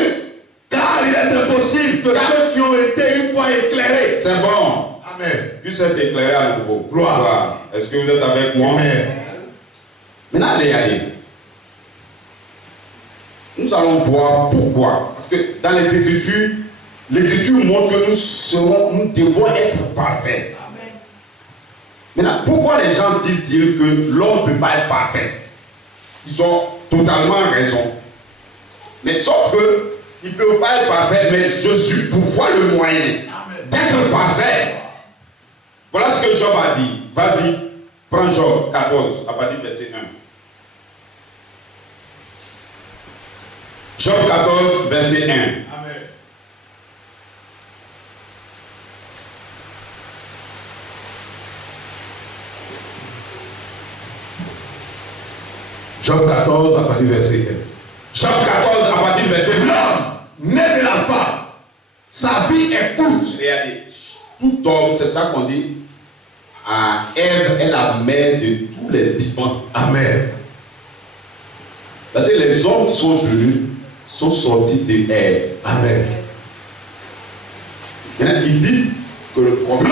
Car il est impossible que ceux qui ont été une fois éclairés. C'est bon. Amen. Puisse être éclairé à nouveau. Gloire. Est-ce que vous êtes avec moi? Amen. Maintenant, allez. Nous allons voir pourquoi. Parce que dans les Écritures, l'Écriture montre que nous devons être parfaits. Maintenant, pourquoi les gens disent que l'homme ne peut pas être parfait? Ils ont totalement raison. Mais sauf que ils ne peuvent pas être parfaits, mais Jésus pourvoit le moyen d'être parfait. Voilà ce que Job a dit. Vas-y, prends Job 14, à partir du verset 1. Job 14, verset 1. Amen. Job 14 à partir du verset 1. Job 14, à partir du verset 1. L'homme né de la femme, sa vie est courte. Regardez, tout homme, c'est ça qu'on dit, à Ève est la mère de tous les vivants. Amen. Parce que les hommes qui sont venus sont sortis de Ève. Amen. Maintenant, il dit que l'homme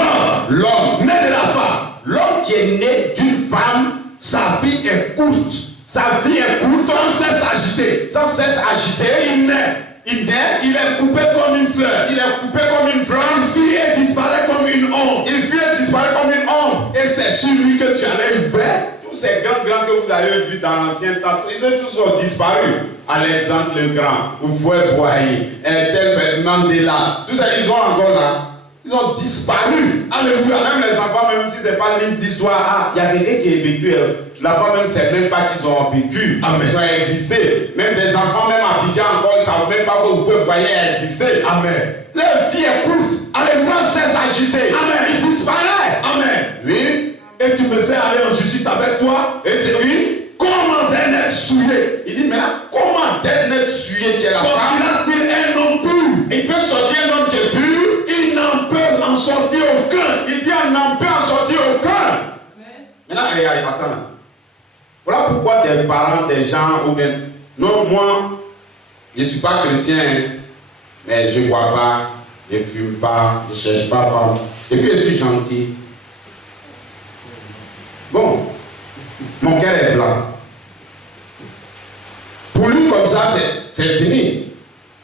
Né de la femme, l'homme qui est né d'une femme, sa vie est courte. sa vie est courte, Sans cesse agité. sans cesse agité, Il naît. il naît, Il est coupé comme une fleur. il est coupé comme une fleur, Il fuit et disparaît comme une ombre. il fuit et disparaît comme une ombre. Et c'est sur lui que tu allais ouvert. Tous ces grands que vous avez vus dans l'ancien temps, ils ont tous disparu. Alexandre le Grand, Houphouët-Boigny, tel Mandela, tous ça, ils sont encore là. Ils ont disparu. Alléluia. Même les enfants, même si ce n'est pas livre d'histoire, il y a quelqu'un qui est vécu. Là-bas, même, c'est même pas qu'ils ont vécu. Amen. Ils ont existé. Même des enfants, même à Abidjan encore, ils ne savent même pas que Houphouët-Boigny a existé. Amen. Leur vie est courte. Allez, sans cesse agité. Amen. Il disparaît. Amen. Oui. Et tu me fais aller en justice avec toi. Et c'est lui. Comment d'un être souillé Il dit maintenant, comment d'un être souillé qui est la femme, sortira-t-il un homme pur? il peut sortir un homme qui est pur. Il n'en peut en sortir aucun. Il dit, on n'en peut en sortir aucun. Maintenant, regarde, attends. Voilà pourquoi des parents, des gens, ou bien, non, moi, je ne suis pas chrétien, hein, mais je ne bois pas, je ne fume pas, je ne cherche pas femme. Et puis, je suis gentil. Bon, mon cœur est blanc. Pour lui, comme ça, c'est fini.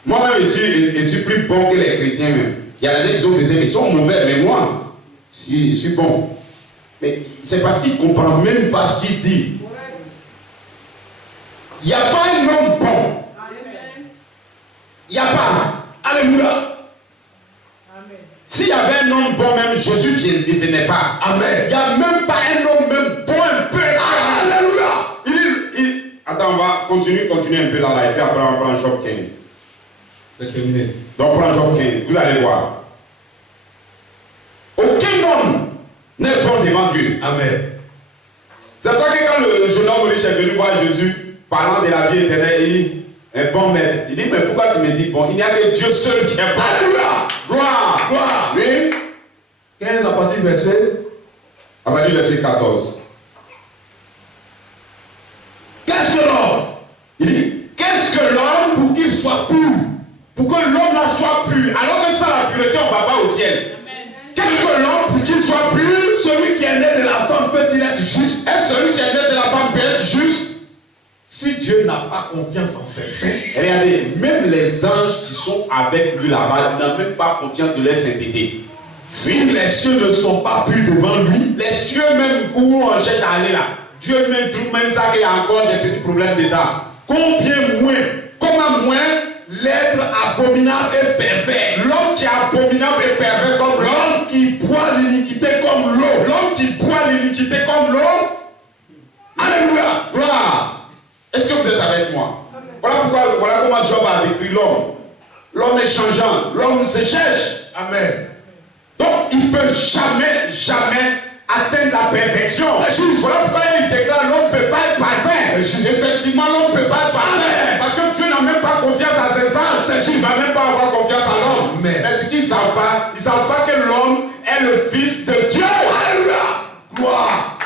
Moi-même, je suis plus bon que les chrétiens même. Il y a des gens qui sont chrétiens, mais ils sont mauvais, mais moi, je suis bon. Mais c'est parce qu'il ne comprend même pas ce qu'il dit. Il n'y a pas un homme bon. Il n'y a pas. Alléluia. S'il y avait un homme bon, même Jésus ne venait pas. Amen. Il n'y a même pas un homme même bon un peu. Alléluia. Attends, on va continuer un peu là, et puis après on prend Job 15. C'est terminé. Donc on prend Job 15, vous allez voir. Aucun homme n'est bon devant Dieu. Amen. C'est pas que quand le jeune homme riche est venu voir Jésus, parlant de la vie éternelle, il dit, un bon maître. Il dit, mais pourquoi tu me dis bon? Il n'y a que Dieu seul qui est bon. Alléluia. Gloire. Gloire. Oui. 15 à partir du verset. À partir du verset 14. Qu'est-ce que l'homme? Il dit, qu'est-ce que l'homme pour qu'il soit pur? Pour que l'homme là soit pur. Alors que sans la pureté, on ne va pas au ciel. Qu'est-ce que l'homme pour qu'il soit pur? Celui qui est né de la femme peut-il être juste? Est-ce celui qui est né de la femme peut être juste? Si Dieu n'a pas confiance en ses saints, Regardez, même les anges qui sont avec lui là-bas n'ont même pas confiance de leur sainteté. si les cieux ne sont pas purs devant lui, Les cieux même où on cherche à aller là, Dieu même trouve même ça qu'il y a encore des petits problèmes dedans. combien moins Comment moins l'être abominable et pervers, l'homme qui est abominable et pervers comme l'homme, l'homme qui boit l'iniquité comme l'eau, l'homme qui boit l'iniquité comme l'homme. Alléluia, gloire. Est-ce que vous êtes avec moi? Voilà comment Job a décrit l'homme. L'homme est changeant, l'homme se cherche. Amen. Donc il ne peut jamais atteindre la perfection. Voilà pourquoi il déclare l'homme ne peut pas être parfait. Effectivement, l'homme ne peut pas être parfait. Parce que Dieu n'a même pas confiance à ses anges. Il ne va même pas avoir confiance à l'homme. Amen. Mais ce qu'ils ne savent pas, ils ne savent pas que l'homme est le fils de Dieu. Alléluia. Gloire.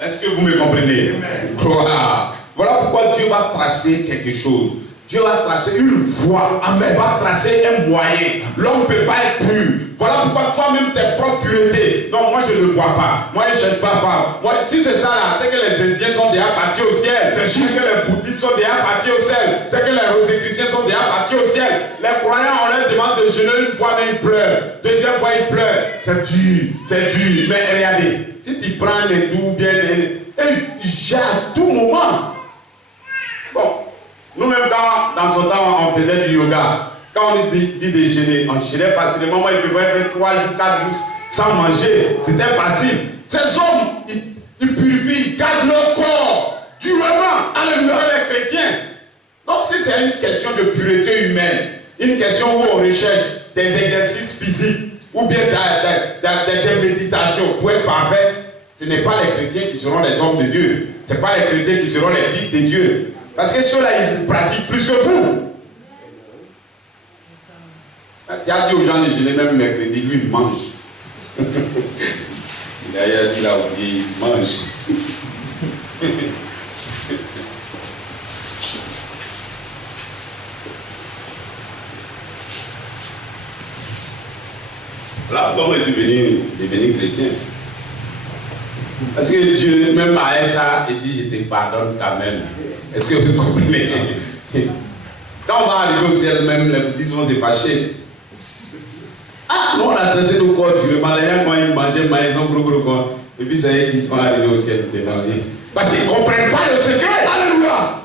Est-ce que vous me comprenez? Gloire. Voilà pourquoi Dieu va tracer quelque chose. Dieu va tracer une voie. Amen. Il va tracer un moyen. L'homme ne peut pas être pur. Voilà pourquoi toi-même tes propres puretés. Non, moi je ne le vois pas. Moi je ne cherche pas fort. Moi, si c'est ça là, c'est que les Indiens sont déjà partis au ciel. C'est juste que les bouddhistes sont déjà partis au ciel. C'est que les rosicruciens sont déjà partis au ciel. Les croyants, on leur demande de jeûner une fois, mais ils pleurent. Deuxième fois, ils pleurent. C'est dur. C'est dur. Mais regardez, si tu prends les doux bien, il gère à tout moment. Bon. Nous-mêmes, dans son temps, on faisait du yoga. Quand on dit déjeuner, on jeûnait facilement. Moi, il pouvait faire 3 jours, 4 jours sans manger. C'était facile. Ces hommes, ils purifient, ils gardent leur corps durement. Alléluia, les chrétiens. Donc, si c'est une question de pureté humaine, une question où on recherche des exercices physiques ou bien des méditations pour être parfait, ce n'est pas les chrétiens qui seront les hommes de Dieu. Ce n'est pas les chrétiens qui seront les fils de Dieu. Parce que ceux-là, ils pratiquent plus que vous. Tu as dit aux gens de jeûner même mercredi, lui, il mange. Il a dit là, il mange. Là, pourquoi je suis devenu chrétien? Parce que Dieu, même à ça, il dit, je te pardonne quand même. Est-ce que vous comprenez? Quand on va arriver au ciel, même les bouddhistes vont se fâcher. Ah, nous on a traité nos corps durement. Les gens, quand ils mangeaient, ils ont gros. Et puis c'est eux qui sont arrivés au ciel devant lui. Parce qu'ils ne comprennent pas le secret. Alléluia.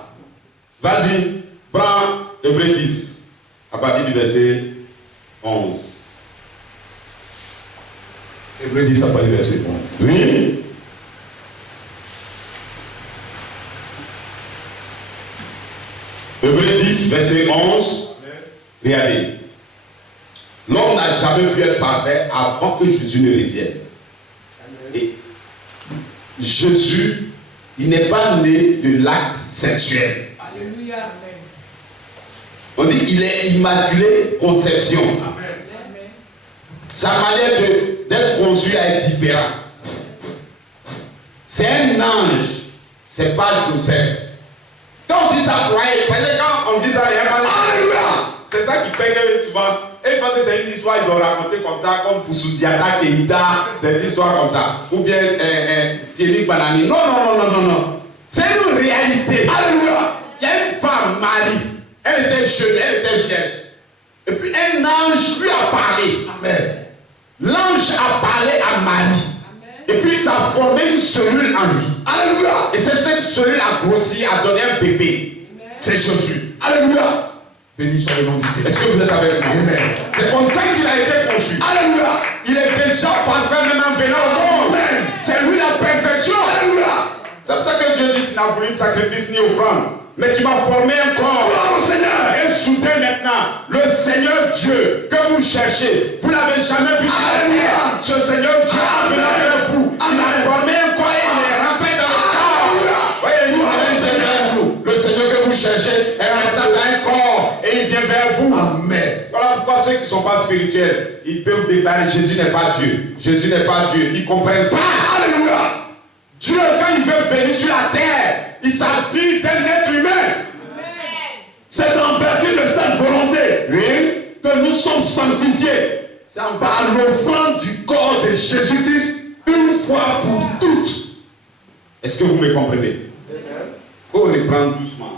Vas-y, prends Hébreux 10, à partir du verset 11. Hébreux 10 à partir du verset 11. Oui. Hébreux 10, verset 11. Regardez. L'homme n'a jamais pu être parfait avant que Jésus ne revienne. Et Jésus, il n'est pas né de l'acte sexuel. Alléluia. On dit qu'il est immaculé conception. Sa manière d'être conçu a été différente. C'est un ange, c'est pas Joseph. Quand on dit ça, quand on dit ça, Alléluia! C'est ça qui fait que souvent, et ils pensent que c'est une histoire, ils ont raconté comme ça, comme pour Soudiata, Keïta, des histoires comme ça. Ou bien Thierry Banani. Non. C'est une réalité. Alléluia. Il y a une femme, Marie. Elle était jeune, elle était vierge. Et puis un ange lui a parlé. Amen. L'ange a parlé à Marie. Amen. Et puis ça a formé une cellule en lui. Alléluia. Et c'est cette cellule a grossi, a donné un bébé. Amen. C'est Jésus. Alléluia. Béni soit le nom du Seigneur. Est-ce que vous êtes avec moi? Amen. C'est comme ça qu'il a été conçu. Alléluia. Il est déjà parfait même en venant au monde. Amen. C'est lui la perfection. Alléluia. C'est pour ça que Dieu dit, tu n'as voulu de sacrifice ni offrande. Mais tu m'as formé un corps. Gloire au Seigneur. Et soudain maintenant, le Seigneur Dieu que vous cherchez, vous l'avez jamais vu. Alléluia. Ce Seigneur Dieu a venu avec vous. Il a formé un corps et il est rentré dans le corps. Voyez-vous, le Seigneur que vous cherchez est rentré dans un corps et il vient vers vous. Amen. Voilà pourquoi ceux qui ne sont pas spirituels, ils peuvent déclarer Jésus n'est pas Dieu. Jésus n'est pas Dieu. Ils ne comprennent pas. Alléluia. Dieu, quand il veut venir sur la terre, il s'habille d'un être humain. C'est en vertu de cette volonté, oui, que nous sommes sanctifiés par l'offrande du corps de Jésus-Christ une fois pour toutes. Est-ce que vous me comprenez? Il faut les prendre doucement.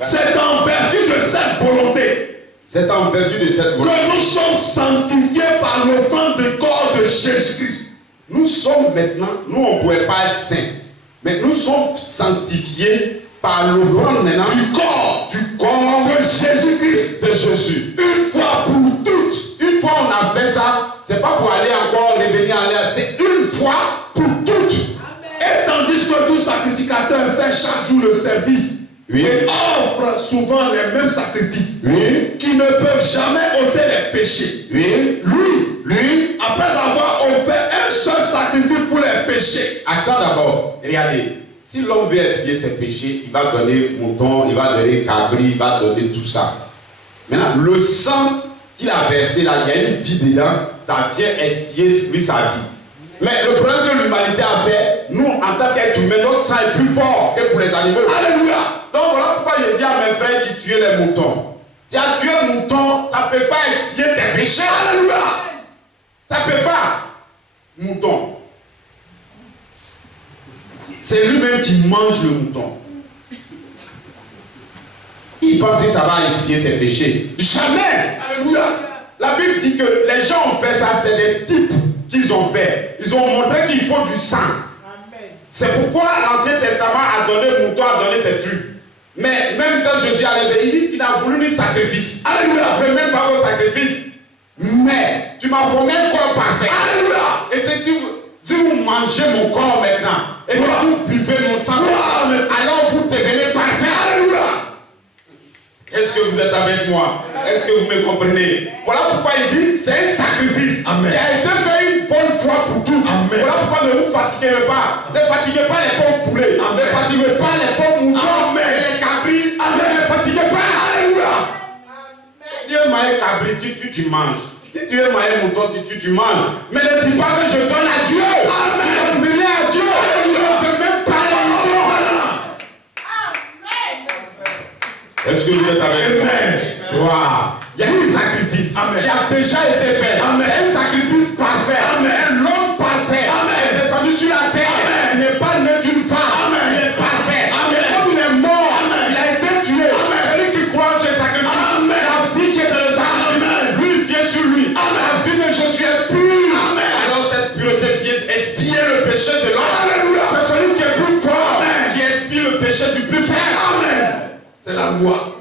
C'est en vertu de cette volonté. C'est en vertu de cette volonté que nous sommes sanctifiés par l'offrande du corps de Jésus-Christ. Nous sommes maintenant, nous on ne pouvait pas être saints, mais nous sommes sanctifiés par l'offrande maintenant du corps de Jésus-Christ, de Jésus. Une fois pour toutes. Une fois on a fait ça, c'est pas pour aller encore revenir en l'air, c'est une fois pour toutes. Amen. Et tandis que tout sacrificateur fait chaque jour le service, oui, et offre souvent les mêmes sacrifices, oui, qui ne peuvent jamais ôter les péchés. Oui. Lui, après avoir offert un seul sacrifice pour les péchés. Attends d'abord, regardez. Si l'homme veut expier ses péchés, il va donner mouton, il va donner cabri, il va donner tout ça. Maintenant, le sang qu'il a versé là, il y a une vie dedans, ça vient expier lui sa vie. Mais le problème que l'humanité a fait, nous en tant qu'être humain, notre sang est plus fort que pour les animaux. Alléluia. Donc voilà pourquoi je dis à mes frères qui tuaient les moutons. Tu as tué un mouton, ça ne peut pas expier tes péchés. Alléluia. Ça ne peut pas. Mouton. C'est lui-même qui mange le mouton. Il pense que ça va expier ses péchés. Jamais. Alléluia. La Bible dit que les gens ont fait ça, c'est des types qu'ils ont fait. Ils ont montré qu'il faut du sang. Amen. C'est pourquoi l'Ancien Testament a donné le mouton, a donné ses trucs. Mais même quand Jésus est arrivé, il dit qu'il a voulu du sacrifice. Alléluia. Je ne veux même pas vos sacrifices. Mais tu m'as formé un corps parfait. Alléluia. Et si vous mangez mon corps maintenant, et que vous buvez mon sang, alors vous devenez parfait. Alléluia. Est-ce que vous êtes avec moi? Est-ce que vous me comprenez? Voilà pourquoi il dit c'est un sacrifice. Amen. Qui a été fait une bonne fois pour tout. Amen. Voilà pourquoi ne vous fatiguez pas. Ne fatiguez pas les pauvres poulets. Amen. Ne fatiguez pas les pauvres moutons et les cabris. Amen. Ne fatiguez pas. Alléluia. Si tu es maïs cabri, tu manges. Si tu es maïs mouton, tu manges. Mais ne dis pas que je donne à Dieu. Amen. Je donne à Dieu. Alléluia. Je ne veux même pas les moutons. Est-ce que vous êtes avec moi? Wow. Il y a un sacrifice, amen, qui a déjà été fait. Amen. Un sacrifice parfait. Amen. L'homme parfait. Amen. Il est descendu sur la terre. Amen. Il n'est pas né d'une femme. Amen. Il est parfait. Amen. Comme il est mort, amen, il a été tué. Amen. Celui qui croit sur ce sacrifice, amen, la vie qui est dans le sacrifice, lui vient sur lui. Amen. La vie de Jésus est pure. Amen. Alors cette pureté vient expier le péché de l'homme. Alléluia. C'est celui qui est plus fort, amen, qui expie le péché du plus faible. Amen. C'est la loi.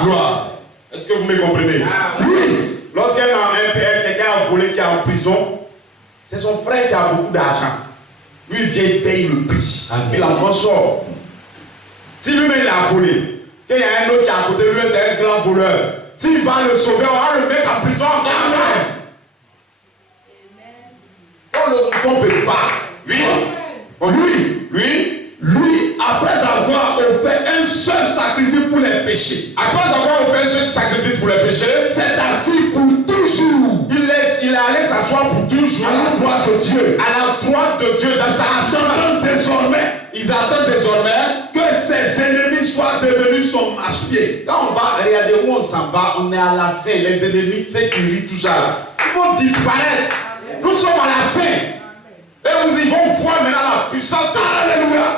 Gloire. Est-ce que vous me comprenez? Oui. Lorsqu'un quelqu'un a volé qui est en prison, c'est son frère qui a beaucoup d'argent. Lui, il vient, il paye le prix. Et l'enfant sort. Si lui-même il a volé, qu'il y a un autre qui est à côté de lui, c'est un grand voleur. S'il va le sauver, on va le mettre en prison. Amen. On ne peut pas. Lui, après avoir offert un seul sacrifice pour les péchés, après avoir offert un seul sacrifice pour les péchés, c'est assis pour toujours. Il est allé s'asseoir pour toujours à la droite de Dieu. À la droite de Dieu, dans sa absence. Ils attendent désormais que ses ennemis soient devenus son marche-pied. Quand on va regarder où on s'en va, on est à la fin. Les ennemis, ceux qui rient toujours, ils vont disparaître. Nous sommes à la fin. Et nous y vont voir maintenant la puissance de Alléluia.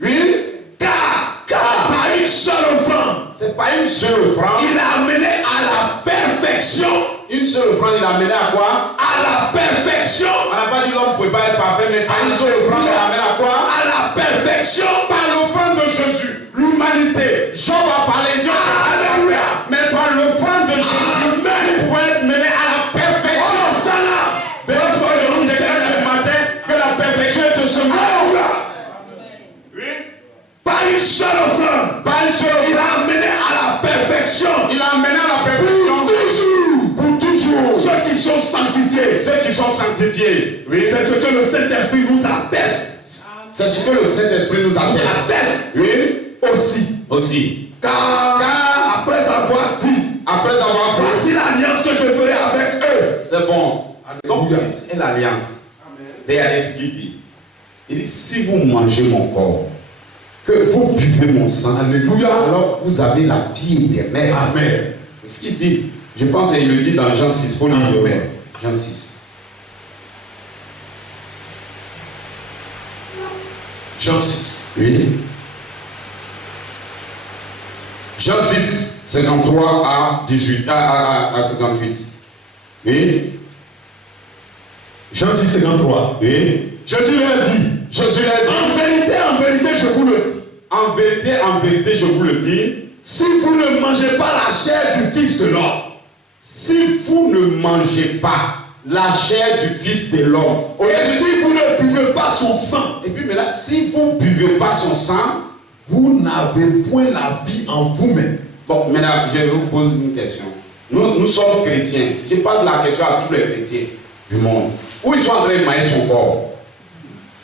Oui. Car par une seule offrande, c'est pas une seule offrande. il a amené à la perfection. Une seule offrande, il a amené à quoi? À la perfection. On n'a pas dit l'homme ne pouvait pas être parfait, mais par une seule offrande, il a amené à quoi? À la perfection. Par l'offrande de Jésus, l'humanité. Job a parlé de Dieu. Alléluia. Mais par l'offrande de Jésus, il pouvait être mené à la perfection. Oh, ça là. Je vous déclare ce matin que la perfection est de ce monde. Oui. Par une seule offrande, Par une seule il offrande, a amené à la perfection. il a amené à la perfection. Pour toujours. Ceux qui sont sanctifiés. Ceux qui sont sanctifiés. Oui, c'est ce que le Saint-Esprit nous atteste. C'est ce que le Saint-Esprit nous atteste. Oui, aussi. Car après avoir dit, voici l'alliance que je ferai avec eux. C'est bon. Donc, Alléluia. c'est l'alliance. Regardez ce qu'il dit. Il dit, si vous mangez mon corps, que vous buvez mon sang, Alléluia. alors vous avez la vie éternelle. Amen. C'est ce qu'il dit. Je pense qu'il le dit dans Jean 6. Faut lire. Amen. Jean 6. Jean 6. Oui. Jean 6, 53 à 18. À 58. Oui. Jean 6, 53. Oui. Jésus leur dit, en vérité, je vous le dis. En vérité, je vous le dis. Si vous ne mangez pas la chair du Fils de l'homme, Si vous ne mangez pas la chair du Fils de l'homme, et si vous ne buvez pas son sang, et puis maintenant, si vous ne buvez pas son sang, vous n'avez point la vie en vous-même. bon, maintenant, je vous pose une question. Nous sommes chrétiens. Je pose la question à tous les chrétiens du monde. Où ils sont en train de manger son corps?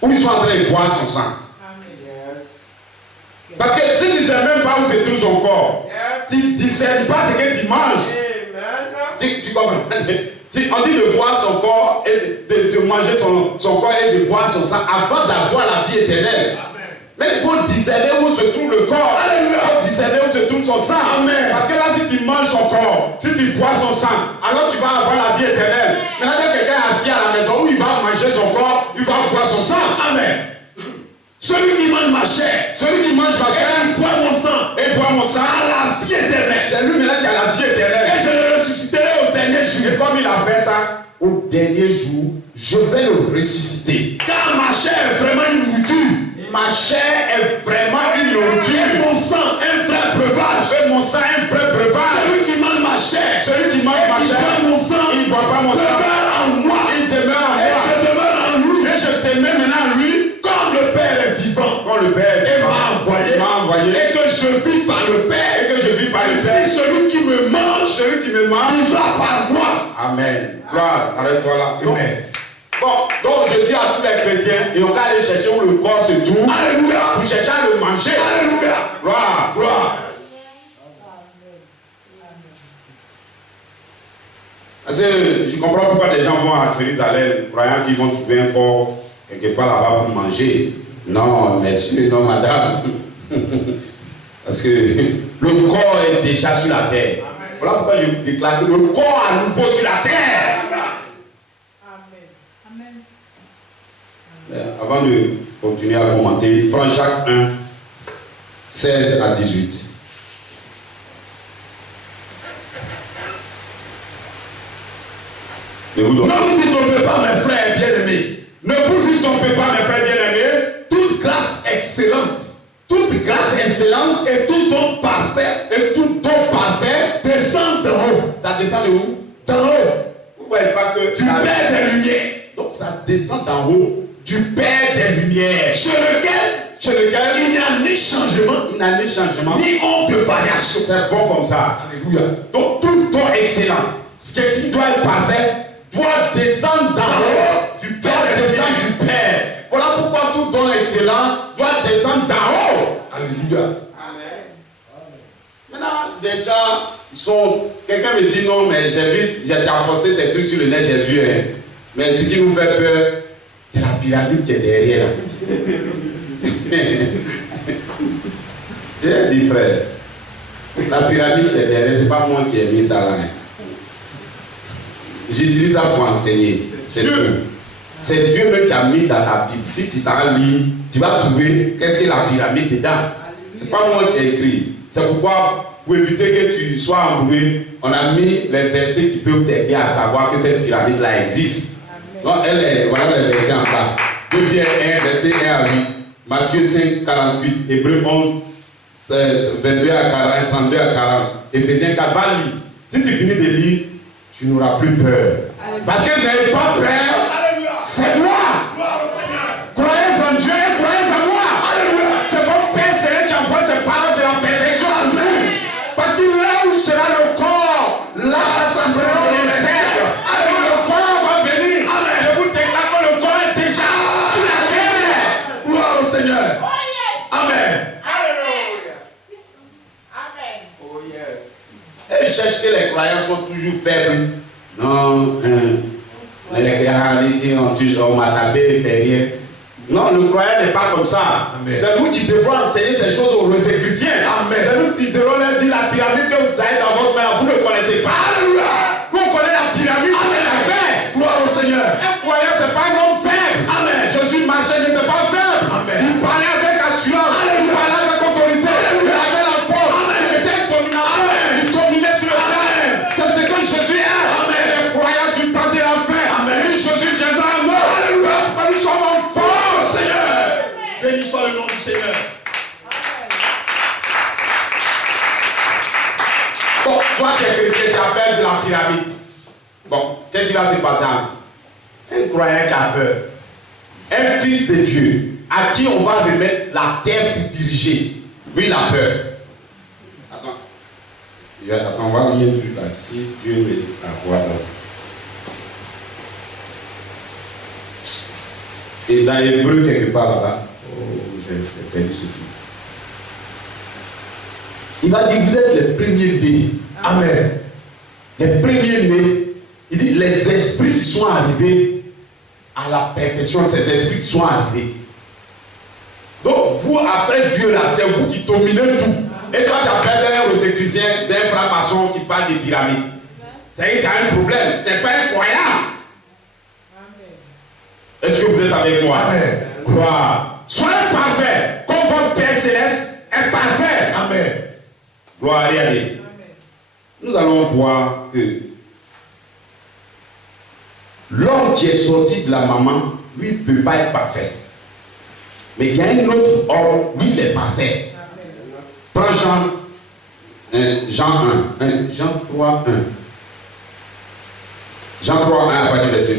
Où ils sont en train de boire son sang? Parce que si tu ne sais même pas où se trouve son corps, tu ne discernes pas ce que tu manges. Tu comprends? On dit de boire son corps et de manger son corps et de boire son sang avant d'avoir la vie éternelle. Mais il faut discerner où se trouve le corps. Il faut discerner où se trouve son sang. Parce que là, si tu manges son corps, si tu bois son sang, alors tu vas avoir la vie éternelle. Maintenant, quand quelqu'un est assis à la maison où il va manger son corps, il va boire son sang. Amen. Celui qui mange ma chair, Celui qui mange ma chair et boit mon sang, et boit mon sang, a la vie éternelle. c'est lui maintenant qui a la vie éternelle. Et je le ressusciterai au dernier jour. Et comme il a fait ça, au dernier jour, je vais le ressusciter. Car ma chair est vraiment une nourriture. Ma chair est vraiment une nourriture. Et mon sang, un vrai breuvage. Et mon sang est un vrai breuvage. Celui qui mange ma chair, Celui qui mange ma qui chair, boit mon sang, il ne boit pas mon sang. demeure en moi. Il demeure en Et moi. je demeure en lui. Et je demeure maintenant en lui. Comme le Père est vivant, Quand le Père et m'a envoyé, et que je vis par le Père, et que je vis par le Père. si celui qui me mange, Celui qui me mange, vivra par moi. Amen. Gloire, arrête-toi là. Amen. Bon, donc je dis à tous les chrétiens, ils ont qu'à aller chercher où le corps se trouve. Alléluia. Pour chercher à le manger. Alléluia. Gloire, gloire. Parce que je comprends pourquoi les gens vont à Jérusalem croyant qu'ils vont trouver un corps quelque part là-bas pour manger. Non, messieurs, non, madame. Parce que le corps est déjà sur la terre. Voilà pourquoi je vous déclare que le corps à nouveau sur la terre. Avant de continuer à commenter, prends Jacques 1, 16 à 18. Je vous donne. Ne vous y trompez pas, mes frères bien-aimés. Ne vous y trompez pas, mes frères bien-aimés. Toute grâce excellente, Toute grâce excellente et tout don parfait et tout don parfait, descend d'en haut. ça descend de où? D'en haut. Vous ne voyez pas que Du Père des Lumières. donc ça descend d'en haut du Père des Lumières, Chez lequel il n'y a ni changement, il n'a ni changement, ni honte de variation. c'est bon comme ça. Alléluia. Donc tout don excellent, ce qui doit être parfait, doit descendre d'en haut du Père, descendre du Père. Voilà pourquoi tout don excellent doit descendre d'en haut. Alléluia. Maintenant, des gens, ils sont. Quelqu'un me dit non, mais j'ai posté des trucs sur le net, j'ai vu. Hein. Mais ce qui nous fait peur, c'est la pyramide qui est derrière. J'ai dit, frère, la pyramide qui est derrière, c'est pas moi qui ai mis ça là. Hein. J'utilise ça pour enseigner. C'est tout. C'est Dieu même qui a mis dans ta Bible. Si tu t'en lis, tu vas trouver qu'est-ce que la pyramide dedans. C'est pas moi qui ai écrit. C'est pourquoi, pour éviter que tu sois embrouillé, on a mis les versets qui peuvent t'aider à savoir que cette pyramide-là existe. Donc, voilà les versets en bas. 2 Pierre 1, verset 1 à 8. Matthieu 5, 48. Hébreux 11, 22 à 40, 32 à 40. Éphésiens 4, va lire. Si tu finis de lire, tu n'auras plus peur. Parce que n'ayez pas peur. C'est moi. Croyez en Dieu et croyez en moi. Alléluia. C'est mon Père Céleste qui envoie ses paroles de la perfection. Amen. Parce que là où sera le corps, là ça sera le désert. Alléluia. Le corps va venir. Amen. Je vous déclare que le corps est déjà sur la terre. Gloire au Seigneur. Amen. Alléluia. Amen. Oh yes. Et je cherche que les croyants sont toujours faibles. Non, on m'a tapé derrière. Non, le croyant n'est pas comme ça. Amen. C'est nous qui devons enseigner ces choses aux chrétiens. Amen. C'est nous qui devons leur dire la pyramide que vous avez dans votre main, vous ne connaissez pas. Alléluia. Nous on connaît la pyramide, c'est la paix. Gloire au Seigneur. Un croyant, c'est pas un homme faible. Amen. Jésus marchait, il n'était pas faible. Amen. Il parlait avec assurance. Il parlait avec autorité. Il avait la force. Il était un dominateur. Il dominait sur le terrain. C'est ce que Jésus est. Amen. Les croyants du temps de la fin. Amen. Et Jésus viendra à nous. Alléluia. Nous sommes en force, Seigneur. Béni soit le nom du Seigneur. Bon, toi qui es chrétien, tu as peur de la pyramide. Bon, qu'est-ce qui va se passer? Un croyant qui a peur. Un fils de Dieu à qui on va remettre la terre pour diriger. Lui, il a peur. Attends, on va lire un truc là. Si Dieu veut avoir. Et dans Hébreu, quelque part là-bas, j'ai perdu ce truc. Il va dire, vous êtes les premiers-nés. Amen. Les premiers-nés. Il dit, les esprits qui sont arrivés à la perfection, ces esprits qui sont arrivés. Donc, vous, après Dieu, là, c'est vous qui dominez tout. Et toi, tu appelles un rosicrucien d'un franc-maçon qui parle des pyramides. C'est qu'il y a un problème. Tu n'es pas un croyant. Est-ce que vous êtes avec moi? Amen. Gloire. Soyez parfait, comme votre Père Céleste est parfait. Amen. Gloire, allez. Nous allons voir que l'homme qui est sorti de la maman, lui, ne peut pas être parfait. Mais il y a un autre homme, lui, il est parfait. Prends Jean 1. Jean 3, 1. Jean 3, 1 à partir du verset 1.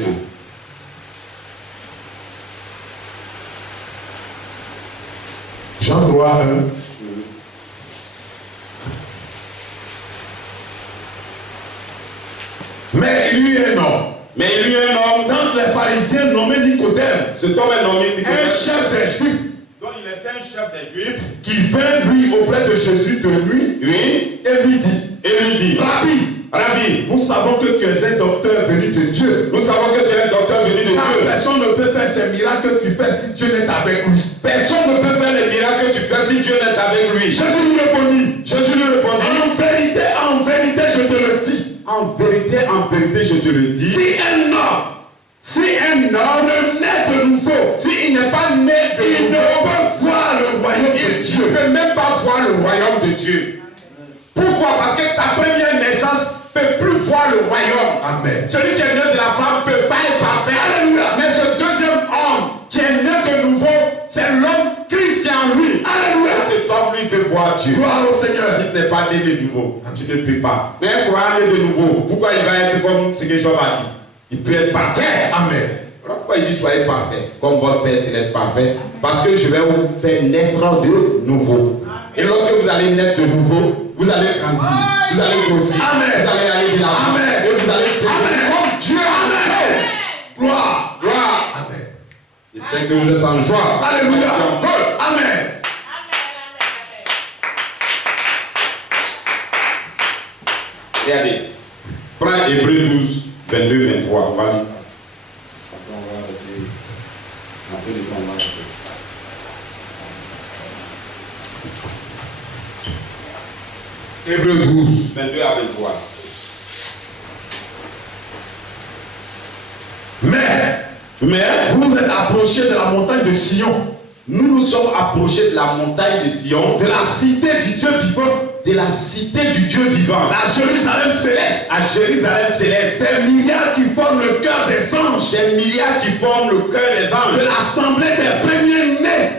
Jean 3, 1. Mais il y eut un homme. Mais il y a un homme, Quand les pharisiens nommaient Nicodème, cet homme est nommé un chef des Juifs, donc il était un chef des Juifs, qui vint lui auprès de Jésus de nuit oui, et lui dit, et lui dit, Rabbi, nous savons que tu es un docteur venu de Dieu. nous savons que tu es un docteur venu de Car Dieu. personne ne peut faire ces miracles que tu fais si Dieu n'est avec lui. Personne ne peut faire les miracles que tu fais si Dieu n'est avec lui. Jésus lui répondit, en vérité, je te le dis. En vérité, je te le dis. Si un homme ne naît de nouveau, S'il n'est pas né de il ne nouveau, peut voir le royaume de il Dieu. ne peut même pas voir le royaume de Dieu. Pourquoi? Parce que ta première naissance ne peut plus voir le royaume. Amen. Celui qui est né de la femme ne peut pas être parfait. Alléluia. Mais ce deuxième homme qui est né de nouveau, c'est l'homme Christ qui est en lui. Alléluia. Cet homme, lui, peut voir Dieu. Gloire au Seigneur. Si tu n'es pas né de nouveau, tu ne peux pas. Mais un croyant né de nouveau, pourquoi il va être comme ce que Job a dit? Il peut être parfait. Amen. Alors pourquoi il dit soyez parfait, comme votre Père Céleste parfait? Parce que je vais vous faire naître de nouveau. Et lorsque vous allez naître de nouveau, vous allez grandir, vous allez grossir, Amen. vous allez aller de l'avant, Amen. et vous allez devenir comme Dieu. Amen. Gloire. Gloire. Amen. Je sais que vous êtes en joie. Alléluia. Vous êtes en feu. Amen. Regardez. Prends Hébreux 12, 22, 23. On va lire ça. Après, on va arrêter. Après, le temps, on va arrêter. Hébreux 12. 22 à 23. Mais Mais vous vous êtes approchés de la montagne de Sion, nous nous sommes approchés de la montagne de Sion, de la cité du Dieu vivant, de la cité du Dieu vivant, à Jérusalem céleste, à Jérusalem céleste, des milliards qui forment le cœur des anges, des milliards qui forment le cœur des de anges, l'assemblée des premiers-nés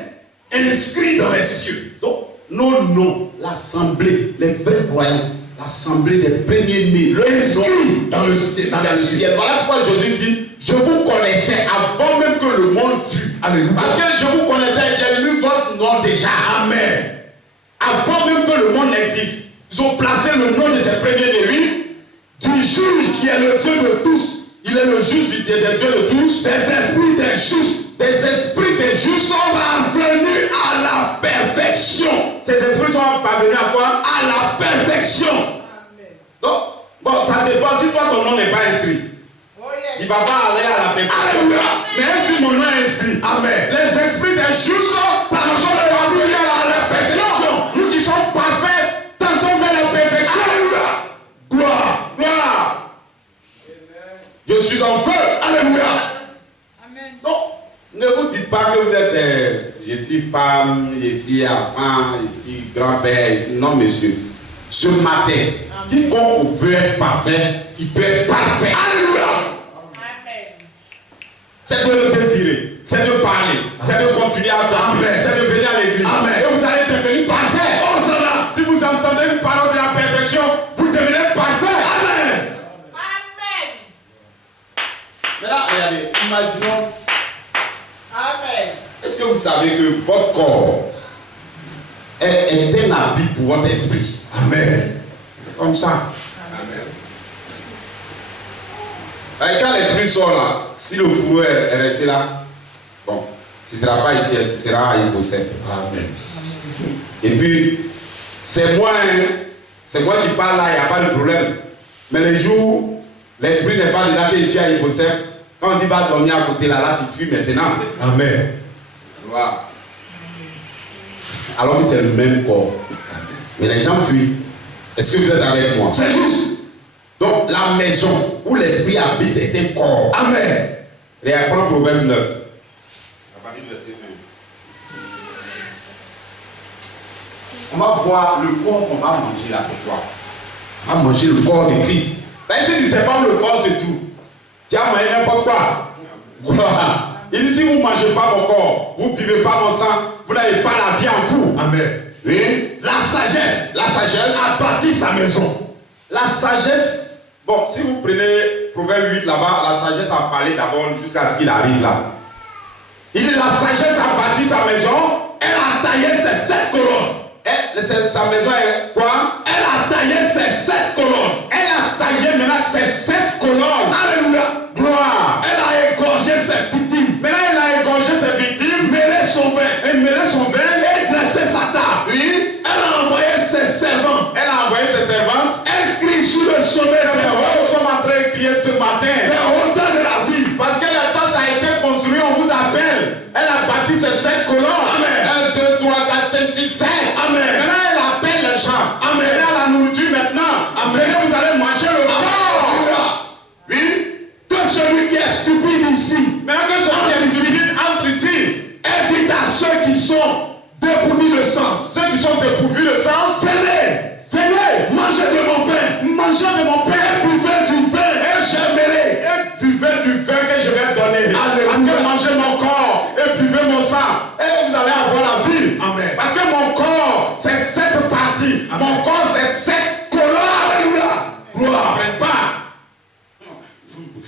inscrits dans les cieux. donc nos noms, l'assemblée, les vrais croyants, l'assemblée des premiers-nés, le Inscrits dans le ciel. dans le ciel. Voilà pourquoi Jésus dit, je vous connaissais avant même que le monde fût. Alléluia. Parce que je vous connaissais, j'ai lu votre nom déjà. Amen. Avant même que le monde existe, ils ont placé le nom de ces premiers-nés, oui, Du juge qui est le Dieu de tous, il est le juge des dieux de tous, des esprits des justes, des esprits des justes sont parvenus à la perfection. Ces esprits sont parvenus à quoi? À la perfection. Donc, bon, ça dépend. Si toi ton nom n'est pas inscrit, Oh yes. tu ne vas pas aller à la perfection. Alléluia. Mais si mon nom est inscrit, Amen. les esprits des justes sont parvenus à la perfection. Nous qui sommes parfaits, tentons vers la perfection. Alléluia. Gloire. Gloire. Je suis en feu. Alléluia. Donc, ne vous dites pas que vous êtes, je suis femme, je suis enfant, je suis grand-père, ici. Non, monsieur. Ce matin, quiconque veut être parfait, il peut être parfait. Alléluia. Amen. C'est de le désirer, c'est de parler, c'est de continuer à parler, Amen. c'est de venir à l'église. Amen. Et vous allez devenir parfait. Oh, ça là. Si vous entendez une parole de la perfection, vous devenez parfait. Amen. Amen. Mais là, regardez, imaginons. Amen. Est-ce que vous savez que votre corps est un habit pour votre esprit? Amen. C'est comme ça. Et quand l'esprit sort là, si le fourreau est resté là, bon, tu ne seras pas ici, tu seras à Yéposep. Amen. Et puis, c'est moi qui parle là, il n'y a pas de problème. Mais les jours, l'esprit n'est pas dedans, que ici à Yéposep, quand on dit va dormir à côté là, tu fuis maintenant. Amen. Voilà. Alors que c'est le même corps. Mais les gens fuient. Est-ce que vous êtes avec moi? C'est juste. Donc la maison où l'esprit habite est un corps. Amen. Réapprends Proverbe 9. On va voir le corps qu'on va manger là, c'est quoi? On va manger le corps de Christ. Là, ici, c'est pas le corps, c'est tout. Tu as mangé n'importe quoi. Voilà. Il dit, si vous ne mangez pas mon corps, vous ne buvez pas mon sang, vous n'avez pas la vie en vous. Amen. Oui. La sagesse a bâti sa maison. La sagesse, bon, si vous prenez Proverbe 8 là-bas, la sagesse a parlé d'abord jusqu'à ce qu'il arrive là. Il dit, la sagesse a bâti sa maison, Elle a taillé ses 7 colonnes. sa maison est quoi? Elle a taillé ses 7 colonnes. Elle a taillé maintenant ses 7 colonnes. Alléluia. Gloire. Elle a égorgé ses victimes. Maintenant, elle a égorgé ses victimes, Mêlé son vin. et mêlé son vin, Et dressé sa table. oui, Elle a envoyé ses servants. elle a envoyé ses servantes. Elle crie sur le sommet de Mais nous sommes en train de crier ce matin. les hauteurs de la ville. Parce que la tente a été construite, on vous appelle. Elle a bâti ses 7 colonnes. Amen. 1, 2, 3, 4, 5, 6, 7. Amen. Maintenant, elle appelle les gens. Amen. Elle a la nourriture maintenant. Venez, vous allez manger le corps. Alléluia. Oui. Que celui qui est stupide ici, Maintenant que celui qui est stupide entre ici, invite à ceux qui sont dépourvus de sens. ceux qui sont dépourvus de sens, Venez, venez, mangez de mon pain, mangez de mon pain. et buvez du vin, et j'aimerai. Et buvez du vin que je vais donner. Alléluia. Parce que mangez mon corps et buvez mon sang. Et vous allez avoir la vie. Amen. Parce que mon corps, c'est 7 parties. Mon corps, c'est 7 colonnes. Alléluia. Gloire. N'apprenne pas.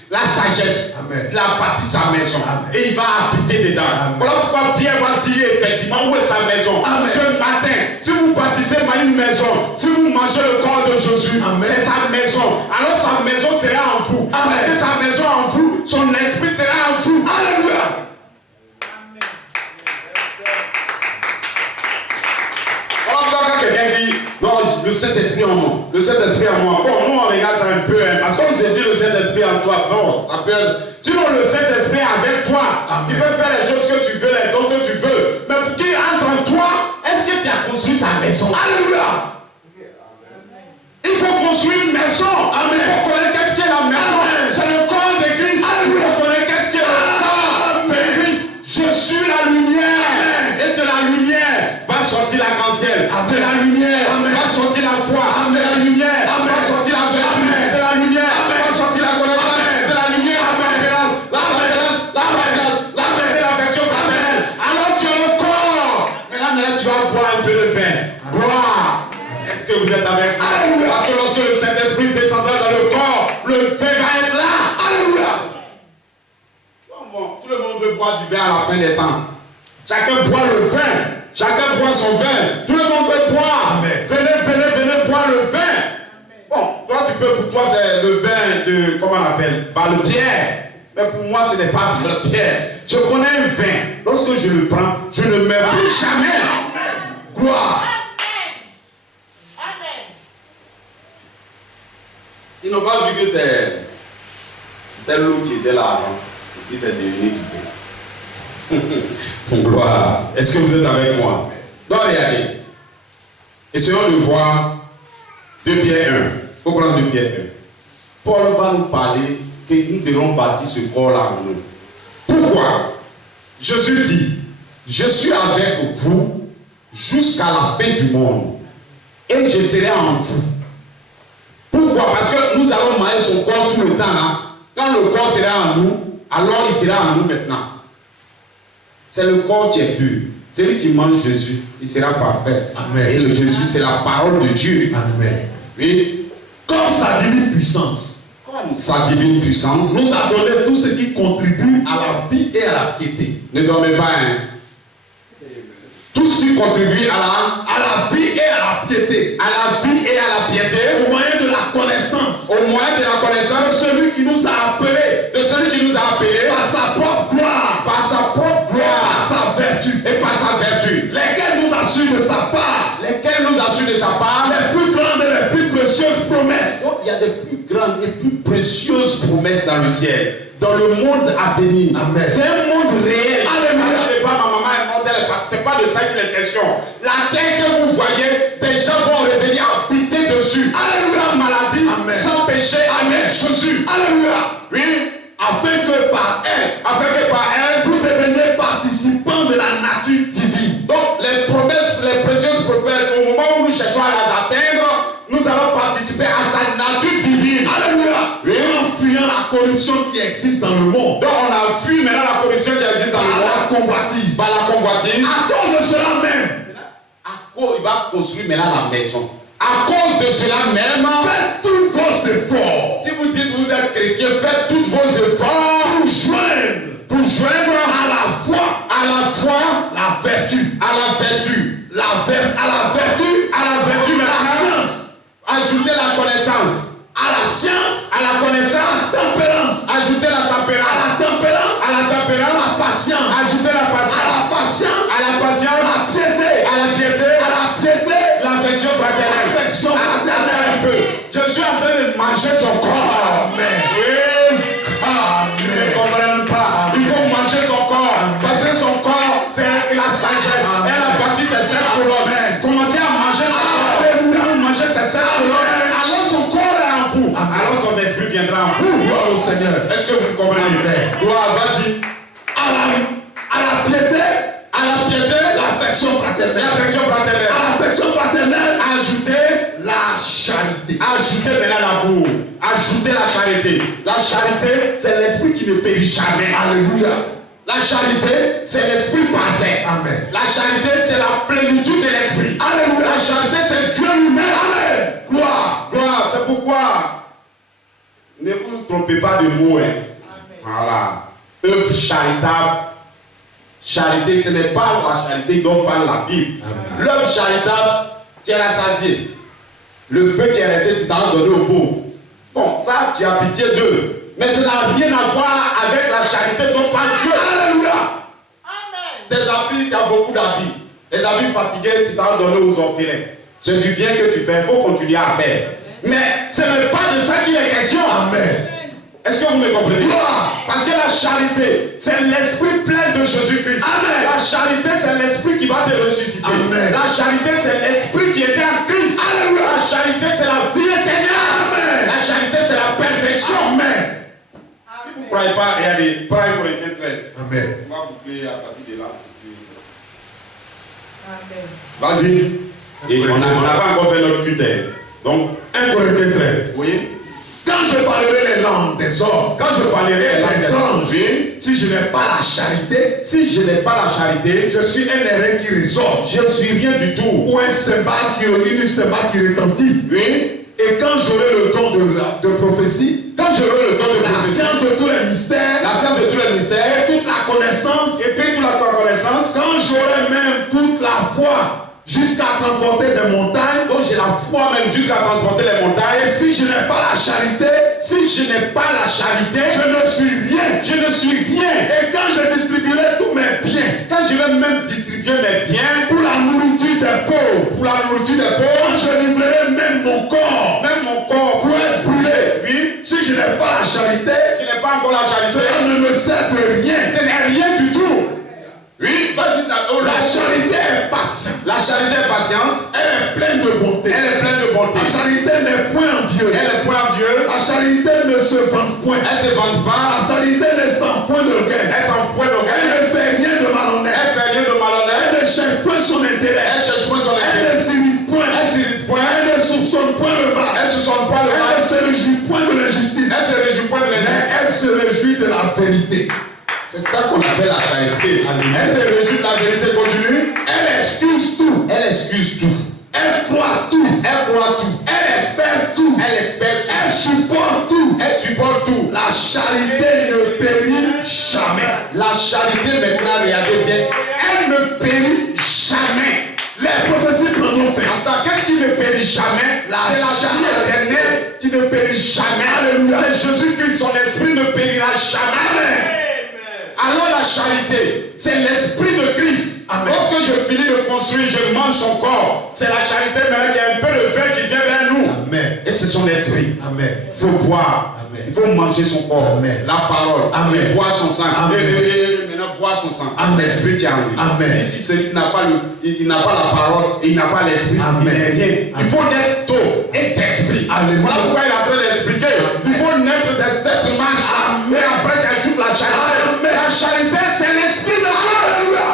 La sagesse, Amen. il a bâti sa maison. Amen. Et il va habiter dedans. Amen. Voilà pourquoi Pierre va dire effectivement où est sa maison. Amen. Ce matin, si vous bâtissez une maison, si vous mangez le corps de Jésus, Amen. c'est sa maison. Alors sa maison sera en vous. Amen. Parce que sa maison en vous, son esprit sera en vous. Alléluia. Quand quelqu'un dit, non, le Saint-Esprit en moi, le Saint-Esprit en moi, bon, nous on regarde ça un peu, hein, parce qu'on s'est dit le Saint-Esprit en toi, non, ça peut être, sinon le Saint-Esprit avec toi, Amen. tu peux faire les choses que tu veux, les dons que tu veux, mais pour qu'il entre en toi, est-ce que tu as construit sa maison? Alléluia. Il faut construire une maison. Amen. Il faut connaître qu'est-ce qu'est la maison. Amen. C'est le corps de Christ. Alléluia. Il faut connaître qu'est-ce qu'est le corps. que vous êtes avec moi? Alléluia. Parce que lorsque le Saint-Esprit descendra dans le corps, le vin va être là. Alléluia. Bon, tout le monde veut boire du vin à la fin des temps. Chacun boit le vin. Chacun boit son vin. Tout le monde veut boire. Amen. Venez boire le vin. Bon, toi tu peux, pour toi c'est le vin de, comment on appelle, le pierre. Mais pour moi ce n'est pas le pierre. Je connais un vin. Lorsque je le prends, je ne meurs plus jamais. Gloire. Amen. Ils n'ont pas vu que c'était l'eau qui était là avant. Et puis c'est devenu du vin. Gloire. Est-ce que vous êtes avec moi? Donc regardez. Essayons de voir 2 Pierre 1. Il faut prendre 2 Pierre 1. Paul va nous parler que nous devons bâtir ce corps-là en nous. Pourquoi? Jésus dit, je suis avec vous jusqu'à la fin du monde. Et je serai en vous. Pourquoi? Parce que nous allons manger son corps tout le temps. Hein? Quand le corps sera en nous, alors il sera en nous maintenant. C'est le corps qui est pur. Celui qui mange Jésus, il sera parfait. Amen. Et le Jésus, c'est la parole de Dieu. Amen. Oui. Comme sa divine puissance Comme sa divine puissance, nous a donné tout ce qui contribue à la vie et à la piété. ne dormez pas. Hein? Tout ce qui contribue à la vie et à la piété. la vie et à la piété, Au moyen de la connaissance. au moyen de la De connaissance celui qui nous a appelés de celui qui nous a appelés par sa propre gloire, par sa propre par gloire sa vertu, et par sa vertu, lesquels nous assurent de sa part lesquels nous assurent de sa part. les plus grandes et les plus précieuses promesses. Donc, il y a des plus grandes et plus précieuses promesses dans le ciel, dans le monde à venir. Amen. C'est un monde réel. Alléluia. Je ne sais pas, ma maman est morte, c'est pas de ça qu'il est question. La terre que vous voyez, des gens vont revenir habiter dessus. Alléluia. Sans maladie, Amen. sans péché. Amen. Jésus. Alléluia. Oui. Afin que par elle, Afin que par elle, vous deveniez participants de la nature divine. donc les promesses, les précieuses promesses, au moment où nous cherchons à les atteindre, nous allons participer à sa nature divine. Alléluia. Oui. En fuyant la corruption qui existe dans le monde. Donc on a fui maintenant la corruption qui existe dans le Par la monde, convoitise. par la convoitise. À cause de cela même, Il va construire maintenant la maison. À cause de cela même, faites tous vos efforts si vous dites que vous êtes chrétien, faites tous vos efforts pour joindre à la foi la vertu, à la vertu, à la vertu, mais la la science, ajoutez la connaissance, à la science, à la connaissance, tempérance, ajoutez la tempérance, à la la patience, ajoutez la patience, à la patience, la piété, à la piété, l'affection fraternelle. l'affection fraternelle. Un peu. Je suis en train de manger son corps. Amen. Oui. Ils Amen. ne comprennent pas. Il faut manger son corps. Parce que son corps, c'est la sagesse. Amen. Elle a bâti ses 7 colonnes. Amen. Commencez à manger son corps. Alléluia. Si vous mangez ses 7 colonnes, alors son corps est en vous. Amen. Alors son esprit viendra en vous. Gloire au Seigneur. Est-ce que vous comprenez? Amen. Gloire, vas-y. À la piété, l'affection fraternelle. L'affection fraternelle. À l'affection fraternelle, Ajoutez la charité. Ajoutez maintenant l'amour. Ajoutez la charité. La charité, c'est l'esprit qui ne périt jamais. Alléluia. La charité, c'est l'esprit parfait. Amen. La charité, c'est la plénitude de l'esprit. Alléluia. La charité, c'est Dieu lui-même. Amen. Gloire. Gloire, c'est pourquoi ne vous trompez pas de mots. Hein. Voilà. Œuvre charitable. Charité, ce n'est pas la charité dont parle la Bible. L'œuvre charitable, tu es rassasié. Le peu qui est resté, tu t'en as donné aux pauvres. Bon, ça, tu as pitié d'eux. Mais ça n'a rien à voir avec la charité dont parle Dieu. Alléluia. Amen. Tes habits, tu as beaucoup d'habits. Les habits fatigués, tu t'en as donné aux orphelins. C'est du bien que tu fais, il faut continuer à faire. Mais ce n'est pas de ça qu'il est question. Amen. Est-ce que vous me comprenez? Gloire. Parce que la charité, c'est l'esprit plein de Jésus-Christ. Amen. La charité, c'est l'esprit qui va te ressusciter. Amen. La charité, c'est l'esprit qui était en Christ. Alléluia. La charité, c'est la vie éternelle. Amen. La charité, c'est la perfection. Amen. Si vous ne croyez pas, regardez, Pareil Corinthiens 13. Amen. On va boucler à partir de là. Amen. Vas-y. Et on n'a pas encore fait notre tuteur. Donc, 1 Corinthiens 13. vous voyez? Car Quand je parlerai les langues des hommes, Quand je parlerai les langues des des anges, hommes, si je n'ai pas la charité, si je n'ai pas la charité, je suis un airain qui résonne, je ne suis rien du tout. ou un cymbale qui retentit. Oui. Et quand j'aurai le don de prophétie, Quand j'aurai le don de la prophétie, science de tous les mystères, la science de tous les mystères, toute la connaissance, et puis toute la connaissance, quand j'aurai même toute la foi jusqu'à transporter des montagnes, donc j'ai la foi même jusqu'à transporter les et montagnes. si je n'ai pas la charité, Si je n'ai pas la charité, je ne suis rien. je ne suis rien. Et quand je distribuerai tous mes biens Quand je vais même distribuer mes biens pour la nourriture des pauvres, pour la nourriture des quand pauvres, je livrerai même mon corps même mon corps pour être brûlé, oui, si je n'ai pas la charité, je n'ai pas encore la charité, cela ne me sert de rien. ce n'est rien du tout. Oui, vas-y, La charité est patiente. La charité est patiente, Elle est pleine de bonté. elle est pleine de bonté, La charité n'est point envieuse. elle est point envieuse, La charité ne se vante point. elle se vante pas, La charité ne sent point d'orgueil. elle s'en point Elle d'orgueil, ne fait rien de malhonnête. elle fait rien de malhonnête, Elle ne cherche point son intérêt. elle cherche point son Elle intérêt, ne s'irrite point. elle s'irrite point, Elle ne soupçonne point le mal. elle se sent pas le Elle mal, ne se réjouit point de l'injustice. elle se réjouit point de Mais l'injustice. elle se réjouit de la vérité. C'est ça qu'on appelle la charité. Elle se réjouit de la vérité continue, Elle excuse tout. elle excuse tout, Elle croit tout. elle croit tout, Elle espère tout. elle espère tout, Elle supporte tout. elle supporte tout. La charité ne périt jamais. La charité maintenant, regardez bien, elle ne périt jamais. Les prophéties prendront fin. Attends, qu'est-ce qui ne périt jamais? La C'est la vie charité éternelle qui ne périt jamais. Alléluia. C'est Jésus-Christ, son esprit ne périra jamais. Alors la charité, c'est l'esprit de Christ. Amen. Lorsque je finis de construire, je mange son corps. C'est la charité maintenant qui a un peu de vin qui vient vers nous. Amen. Et c'est son esprit. Amen. Il faut boire. Amen. Il faut manger son corps. Amen. La parole. Amen. Et boire son sang. Amen. Et maintenant boire son sang. Amen. L'esprit qui a en lui. Amen. Ici, celui qui n'a pas il n'a pas la parole, il n'a pas l'esprit, Amen. il n'est rien. Amen. Il faut naître d'eau et d'esprit. Alléluia. Voilà pourquoi il est en train d'expliquer. Il faut naître de cette marche. Amen. Et après, il ajoute la charité. Amen. La charité, c'est l'esprit de Dieu. Alléluia.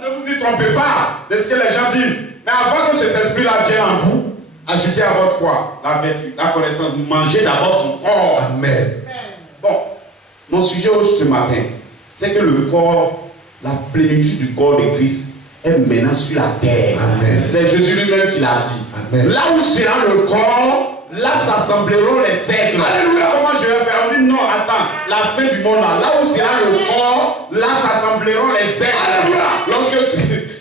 Ne vous y trompez pas de ce que les gens disent. Mais avant que cet esprit-là vienne en vous, ajoutez à votre foi la vertu, la connaissance. Mangez d'abord son corps. Amen. Bon, mon sujet ce matin, c'est que le corps, la plénitude du corps de Christ est maintenant sur la terre. Amen. C'est Jésus lui-même qui l'a dit. Amen. Là où sera le corps, là s'assembleront les aigles. Alléluia. Comment je vais faire? On dit non, attends, la fin du monde là, là où sera le corps, là s'assembleront les aigles. Alléluia. Lorsque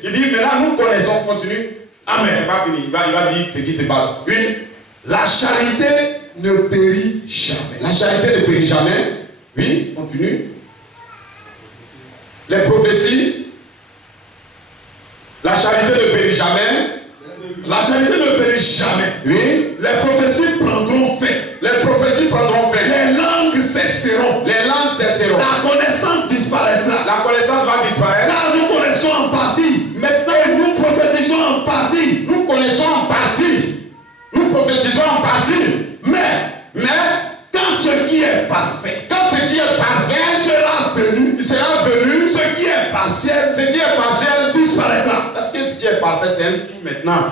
il dit maintenant nous connaissons, continue. Amen. C'est pas fini. Il va dire ce qui se passe. Une, La charité ne périt jamais. la charité ne périt jamais. Oui, continue. Les prophéties. La charité ne périt jamais. La charité ne périt jamais. Oui. Les prophéties prendront fin. Les prophéties prendront fin. Les langues cesseront. Les langues cesseront. La connaissance disparaîtra. La connaissance va disparaître. Car nous connaissons en partie. Maintenant, nous prophétisons en partie. Nous connaissons en partie. Nous prophétisons en partie. Mais quand ce qui est parfait, Quand ce qui est parfait sera venu, il sera venu, ce qui est partiel, ce qui est partiel disparaîtra. parce que ce qui est parfait, c'est un tout maintenant.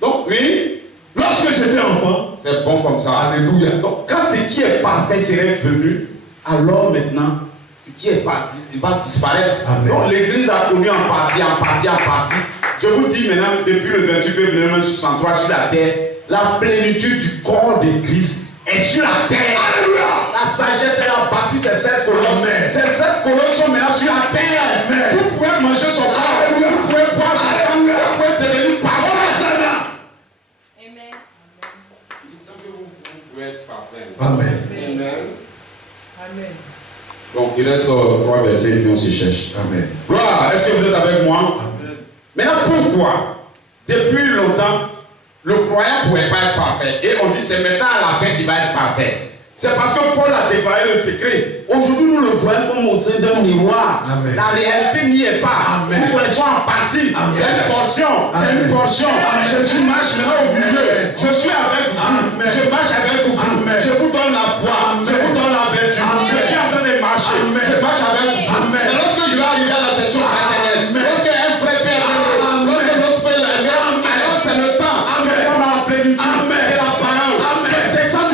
Donc oui, Lorsque j'étais enfant, c'est bon comme ça. alléluia. Donc quand ce qui est parfait serait venu, alors maintenant, ce qui est parti, il va disparaître. Amen. Donc l'église a connu en partie. Je vous dis maintenant, depuis le 28 février 1963 sur la terre, la plénitude du corps de Christ est sur la terre. Alléluia. La sagesse et la bâtie, c'est cette colonne. Amen. Ces sept colonnes sont maintenant sur la terre. Amen. Vous pouvez manger son corps. Alléluia. Vous pouvez boire son sang. Alléluia. Vous pouvez devenir parole. Amen. Il semble que vous pouvez être parfait. Amen. Amen. Donc, il reste 3 versets et puis on s'y cherche. Amen. Gloire, est-ce que vous êtes avec moi? Amen. Maintenant, pourquoi depuis longtemps, le croyant ne pouvait pas être parfait? Et on dit c'est maintenant à la fin qu'il va être parfait. C'est parce que Paul a déclaré le secret. Aujourd'hui, nous le voyons comme au sein d'un miroir. Amen. La réalité n'y est pas. Amen. Nous connaissons en partie. Amen. C'est une portion. C'est Amen. une portion. Amen. Jésus marche maintenant au milieu. Amen. Je suis avec vous. Amen. Je marche avec vous. Amen. Je vous donne la foi. Amen. Je vous donne la vertu. Amen. Je suis en train de marcher. Amen. Je marche avec vous. Amen. Mais lorsque je vais arriver à la perfection fraternelle, Amen. lorsque un frère perd Amen. lorsque notre père l'a alors c'est le temps. Amen. On a la plénitude Amen. de la parole. Amen. Je descends du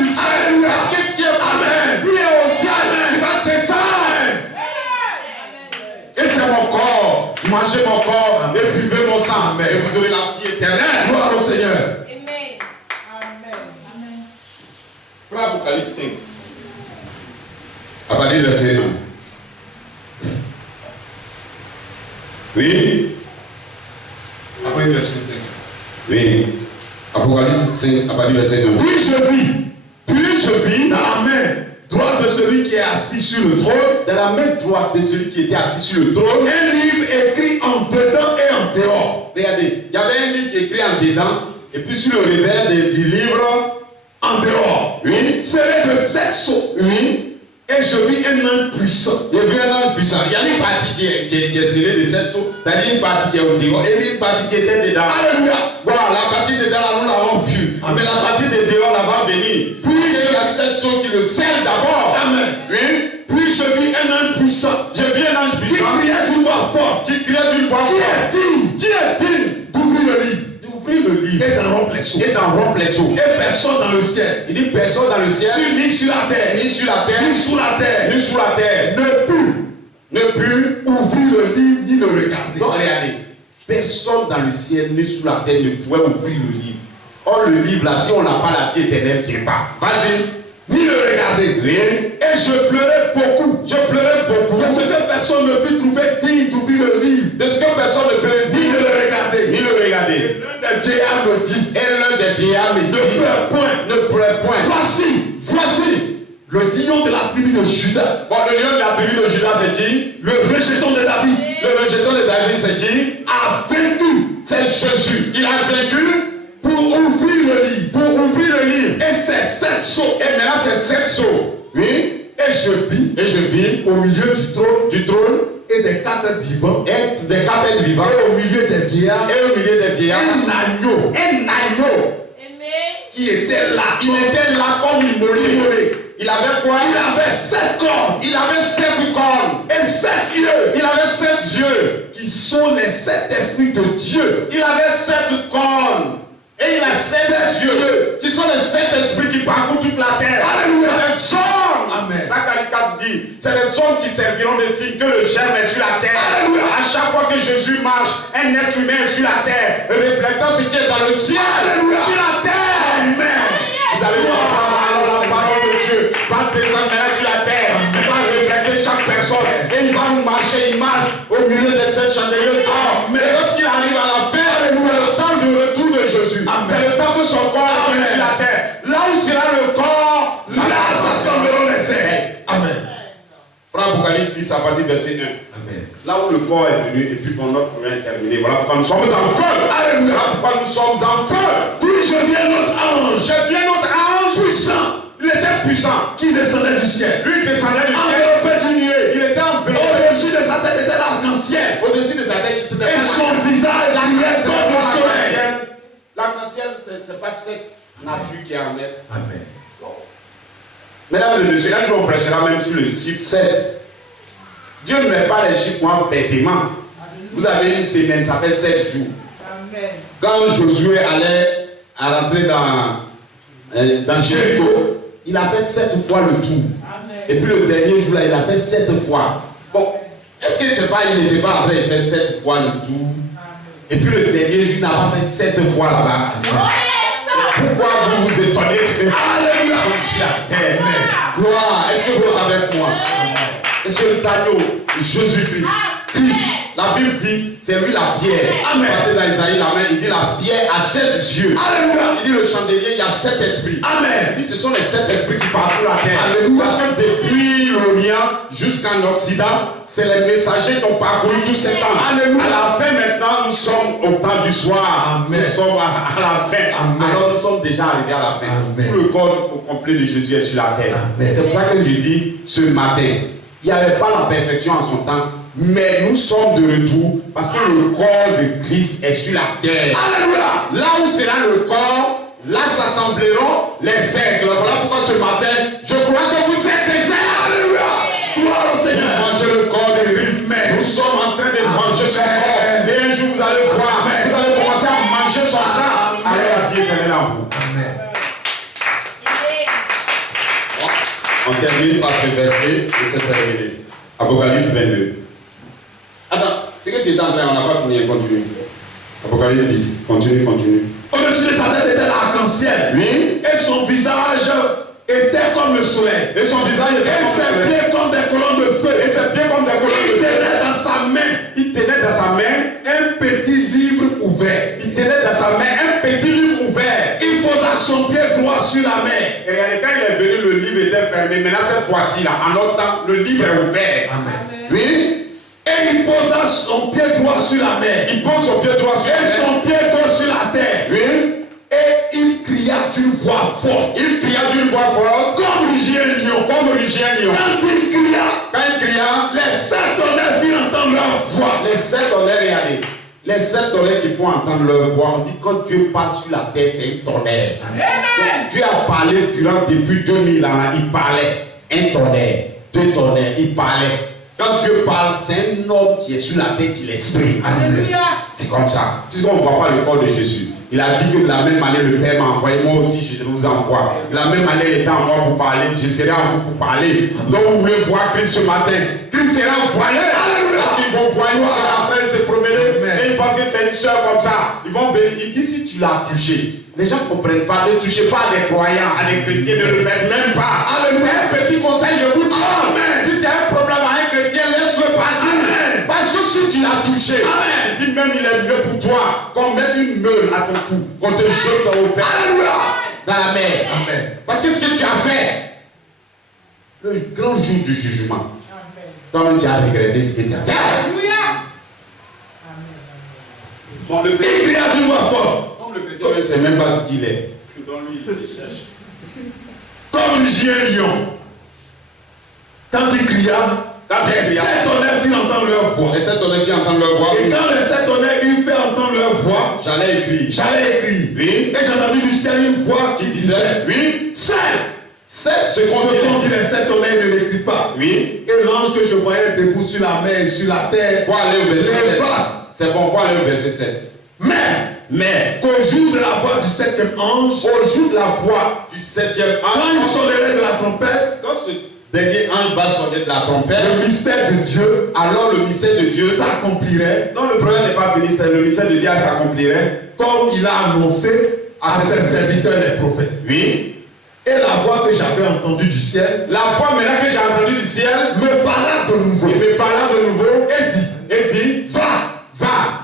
mangez mon corps et buvez mon sang. Amen. Et vous aurez la vie éternelle. Gloire au Seigneur. Amen. Amen. Pour Apocalypse 5. À partir du verset 1. Oui. Après le verset 5. Oui. Apocalypse 5, à partir du verset 1. Puis je vis dans la main droite de celui qui est assis sur le trône, Dans la main droite de celui qui était assis sur le trône, un livre écrit en dedans et en dehors. regardez, il y avait un livre qui est écrit en dedans, et puis sur le revers du livre, En dehors. oui, C'est de 7 sceaux. oui, Et je vis un ange puissant. il y avait un ange puissant. Il y a une partie qui est scellée de 7 sceaux, c'est-à-dire une partie qui est au dehors, et une partie qui était dedans. Alléluia. Voilà, la partie de dedans, là, nous l'avons vue. Mais la partie de dehors, là, va venir. Puis il y a 7 sceaux qui le scellent d'abord. Amen. Oui, Puis je vis un ange puissant. j'ai vu un ange Qui puissant criait d'une voix forte. qui criait d'une voix Qui forte. est digne Qui est digne d'ouvrir le livre d'ouvrir le livre et d'en rompre les sceaux. et d'en rompre les sceaux? Et personne dans le ciel, Il dit personne dans le ciel, ni sur la terre, ni sur la terre, ni sous la terre, ni sous la terre, ne ne put. ouvrir le livre ni le regarder. Donc regardez, personne dans le ciel ni sous la terre ne pouvait ouvrir le livre. Or le livre là, si on n'a pas la vie éternelle, tient pas. Vas-y. Ni le regarder. Rien. Et je pleurais beaucoup. Je pleurais beaucoup. Parce que personne ne put trouver digne d'ouvrir le livre, De ce que personne ne peut ni dire, de le regarder. ni le regarder. L'un des vieillards me dit, Et l'un des vieillards me ne dit, pleure point. ne pleure point. Voici le lion de la tribu de Judas, Bon, le lion de la tribu de Judas, c'est qui? le rejeton de David, Le rejeton de David, c'est qui? a vaincu C'est Jésus. Il a vaincu pour ouvrir le livre. pour ouvrir le livre. Et c'est 7 sceaux. Et maintenant, c'est 7 sceaux. Oui. Et je vis Et je vis au milieu du trône et des 4 vivants, et des 4 êtres vivants et au milieu des vieillards, et au milieu des vieillards. un agneau Un agneau. Amen. qui était là. Il était là comme immolé. Il avait quoi? Il avait 7 cornes Il avait 7 cornes. et 7 yeux Il avait 7 yeux. qui sont les 7 esprits de Dieu. Il avait 7 cornes. Et il a 7 yeux. Qui sont les 7 esprits qui parcourent toute la terre. Alléluia. C'est des hommes. Amen. Zacharie 4 dit, c'est les hommes qui serviront de signe que le germe est sur la terre. Alléluia. À chaque fois que Jésus marche, un être humain est sur la terre, reflétant ce qui est dans le ciel. Alléluia. Sur la terre. Amen. Vous allez voir alors la parole de Dieu va descendre maintenant sur la terre. Il va refléter chaque personne. Et il va nous marcher. Il marche au milieu de cette chandelier d'or. Mais lorsqu'il arrive à la fin, c'est le temps du retour de Jésus. C'est le temps que son corps est sur la terre. Là où sera le corps, Là s'assembleront les saints. Amen. Prends Apocalypse 10 à partir du verset 1. Amen. Là où le corps est venu, et puis mon notre premier est terminé. Voilà pourquoi nous sommes en feu. Alléluia. Voilà pourquoi nous sommes en feu. Puis je viens notre ange Je viens notre ange puissant Il était puissant. qui descendait du ciel. Lui descendait du ciel. Enveloppé d'une nuée. Il était enveloppé. Au-dessus de sa tête était l'arc-en-ciel. Au-dessus de sa tête, il s'était Et son visage brillait comme le soleil. L'arc-en-ciel, c'est pas cette nature qui est en elle. Amen. Mesdames et messieurs, là, on prêchera même sur le chiffre 7. Dieu ne met pas les chiffres moi bêtement. Vous avez une semaine, ça fait 7 jours. Amen. Quand Josué allait à rentrer dans Jéricho, il a fait 7 fois le tour. Amen. Et puis le dernier jour là, il a fait 7 fois. Bon, est-ce que c'est pas, il n'était pas après, il fait 7 fois le tour. Et puis le dernier jour, il n'a pas fait 7 fois là-bas. Pourquoi vous vous étonnez que Alléluia sur la terre? Gloire, est-ce que vous êtes avec moi? Est-ce que le agneau, Jésus-Christ, Christ, la Bible dit, c'est lui la pierre. Amen. Regardez dans Isaïe, la main, il dit la pierre a 7 yeux. Alléluia. Il dit le chandelier, il y a 7 esprits. Amen. Il dit ce sont les 7 esprits qui parcourent la terre. Alléluia. Parce que depuis l'Orient jusqu'en Occident, c'est les messagers qui ont parcouru tous ces temps. Alléluia. À la fin maintenant, nous sommes au temps du soir. Amen. Nous sommes à la fin. Amen. Alors nous sommes déjà arrivés à la fin. Amen. Tout le corps complet de Jésus est sur la terre. Amen. C'est pour ça que je dis ce matin, il n'y avait pas la perfection en son temps, mais nous sommes de retour parce que le corps de Christ est sur la terre. Alléluia. Là où sera le corps, là s'assembleront les aigles. Voilà pourquoi ce matin, je crois que vous êtes des aigles. Alléluia. Gloire au Seigneur. Mangez le corps de Christ. Amen. Nous sommes en train de manger son corps. Et un jour vous allez voir, Amen. vous allez commencer à manger son sang. Amen. Allez la vie éternelle en vous. Amen. On termine par ce verset et c'est terminé. Apocalypse 22. Attends, C'est que tu es en train, on n'a pas fini, continue. Apocalypse 10, continue. Au-dessus de sa tête était l'arc-en-ciel. Oui. Et son visage était comme le soleil. Et son visage était Et ses pieds comme des colonnes de feu. Et ses pieds comme des colonnes de Il feu. tenait dans sa main. Il tenait dans sa main Un petit livre ouvert. Il tenait dans sa main un petit livre ouvert. Il posa son pied droit sur la mer. Et regardez, quand il est venu, le livre était fermé. Maintenant, cette fois-ci, là, en notre temps, le livre est ouvert. Amen. Oui. Et il posa son pied droit sur la mer. Il pose son pied droit sur la Et mer. son pied gauche sur la terre. Oui. Et il cria d'une voix forte. Il cria d'une voix forte. Comme rugit un lion. Comme rugit un lion. Quand il cria, Quand il cria, les 7 tonnerres firent entendre leur voix. les 7 tonnerres, regardez. Les 7 tonnerres qui font entendre leur voix, on dit quand Dieu parle sur la terre, c'est un tonnerre. Donc, Dieu a parlé durant depuis 2000 ans, là, il parlait. Un tonnerre, 2 tonnerres, il parlait. Quand Dieu parle, c'est un homme qui est sur la terre qui l'exprime. Alléluia. C'est comme ça. Puisqu'on ne voit pas le corps de Jésus. Il a dit que de la même manière le Père m'a envoyé, moi aussi je vous envoie. De la même manière il est en moi pour parler, je serai en vous pour parler. Donc vous voulez voir Christ ce matin. Christ sera envoyé. Parce qu'ils vont voir une soeur après se promener. Et ils pensent que c'est une soeur comme ça. Ils vont venir. Il dit si tu l'as touché. Les gens ne comprennent pas. Ne touchez pas à des croyants, à des chrétiens, ne le faites même pas. C'est un petit conseil, je vous dis. Si tu as un problème avec un chrétien, laisse-le partir. Parce que si tu l'as touché, dis même il est mieux pour toi qu'on mette une meule à ton cou, qu'on te jette dans la mer. Amen. Parce que ce que tu as fait, le grand jour du jugement, toi-même tu as regretté ce que tu as fait. Alléluia. Bon, le Il chrétien, cria d'une voix forte. comme le chrétien ne sait même pas ce qu'il est, donc lui il se cherche. Comme rugit un lion. Quand il cria, les 7 tonnerres firent entendre leur voix. Les 7 tonnerres qui entendent leur voix, Et quand les 7 tonnerres eurent fait entendre leur voix, j'allais écrire. j'allais écrire. Oui. Et j'entendis du ciel une voix qui disait, Oui. 7. 7 secondes. Cependant, les 7 tonnerres ne l'écrit pas. Oui. Et l'ange que je voyais debout sur la mer et sur la terre, Faut aller au verset les 7. passe. C'est bon, faut aller au verset 7. Mais, Qu'au jour de la voix du 7e ange, au jour de la voix du 7e quand il ange, sonnerait de la trompette, quand ce dernier ange va sonner de la trompette, le mystère de Dieu alors le mystère de Dieu, s'accomplirait non, le problème n'est pas fini, c'est le mystère de Dieu s'accomplirait. comme il a annoncé à ses serviteurs les prophètes. Oui. Et la voix que j'avais entendue du ciel La voix maintenant que j'ai entendue du ciel me parla de nouveau. il me parla de nouveau Et dit, va,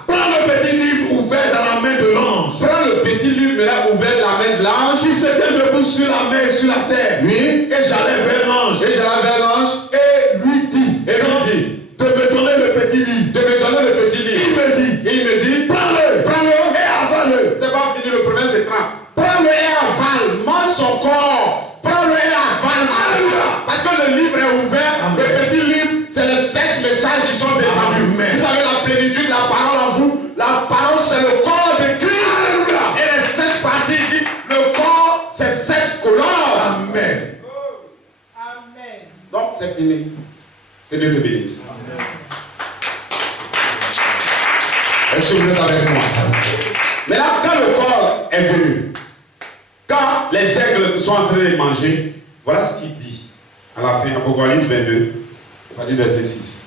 prends le petit livre ouvert dans la main de l'ange. prends le petit livre maintenant ouvert de la main de l'ange. Qui s'était debout sur la mer et sur la terre. Oui. Et j'allais vers l'ange. Et j'allais vers l'ange Et lui dit, et lui dit de me donner le petit livre. de me donner le petit livre. Il me dit, Et il me dit, prends-le et avale-le. c'est pas fini, le premier c'est 30. Prends-le et avale, mange son corps. Prends-le et avale. Alléluia. Parce que le livre est ouvert. Amen. Le petit livre, c'est les 7 messages qui sont descendus. Amen. Vous avez la plénitude de la parole en vous. La parole, c'est le corps de Christ. Alléluia. Et les 7 parties disent, le corps, c'est 7 colonnes. Amen. Amen. Donc, c'est fini. Que Dieu te bénisse. Est-ce que vous êtes avec moi? Maintenant, quand le corps est venu, quand les aigles sont en train de manger, voilà ce qu'il dit à la fin, Apocalypse 22, à partir du verset 6.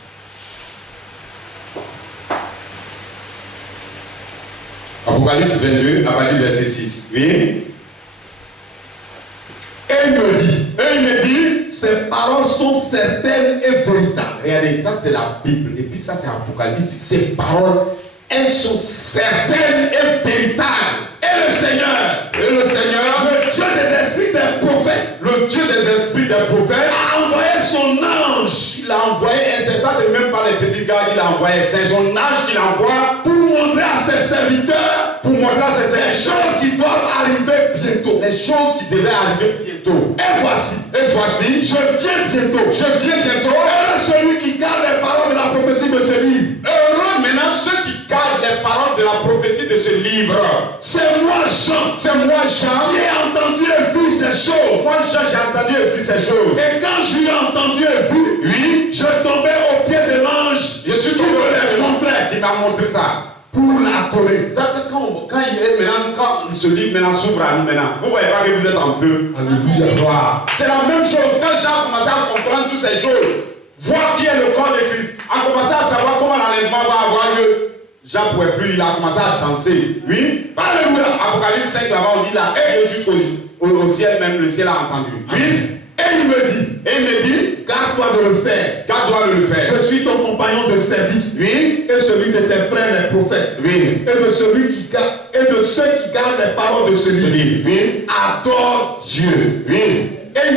Apocalypse 22, à partir du verset 6. Oui. Et il me dit, Et il me dit, ces paroles sont certaines et véritables. regardez, ça c'est la Bible, et puis ça c'est Apocalypse. Ces paroles, elles sont certaines et véritables. Et le Seigneur, Et le Seigneur, le Dieu des esprits des prophètes, le Dieu des esprits des prophètes, a envoyé son ange il a envoyé, et c'est ça, c'est même pas les petits gars qu'il a envoyé, c'est son ange qu'il envoie pour montrer à ses serviteurs pour montrer à ses les choses qui doivent arriver bientôt. les choses qui devaient arriver bientôt. Et voici, Je viens bientôt. je viens bientôt. Heureux Celui qui garde les paroles de la prophétie de ce livre. Heureux maintenant ceux qui gardent les paroles de la prophétie de ce livre. C'est moi, Jean, C'est moi, Jean. qui ai entendu et vu ces choses. Moi, Jean, j'ai entendu et vu ces choses. Et quand je l'ai entendu et vu, Oui, je tombais au pied de l'ange je suis qui tombé me les montrait Il m'a montré ça. pour l'adorer. Ça, quand il est maintenant, quand ce livre maintenant s'ouvre à nous maintenant, vous voyez pas que vous êtes en feu. Alléluia. Gloire. C'est la même chose. Quand Jean commençait à comprendre toutes ces choses, voir qui est le corps de Christ, a commencé à savoir comment l'enlèvement va avoir lieu. Jean ne pouvait plus, il a commencé à danser. Oui, alléluia. Apocalypse 5, là-bas, on dit là, et jusqu'au ciel, même le ciel a entendu. Oui. Et il me dit, garde-toi de le faire. Garde-toi de le faire. Je suis ton compagnon de service. Oui. Et celui de tes frères les prophètes. Oui. Et de ceux qui gardent les paroles de ce livre. Oui. Adore Dieu. Oui. Et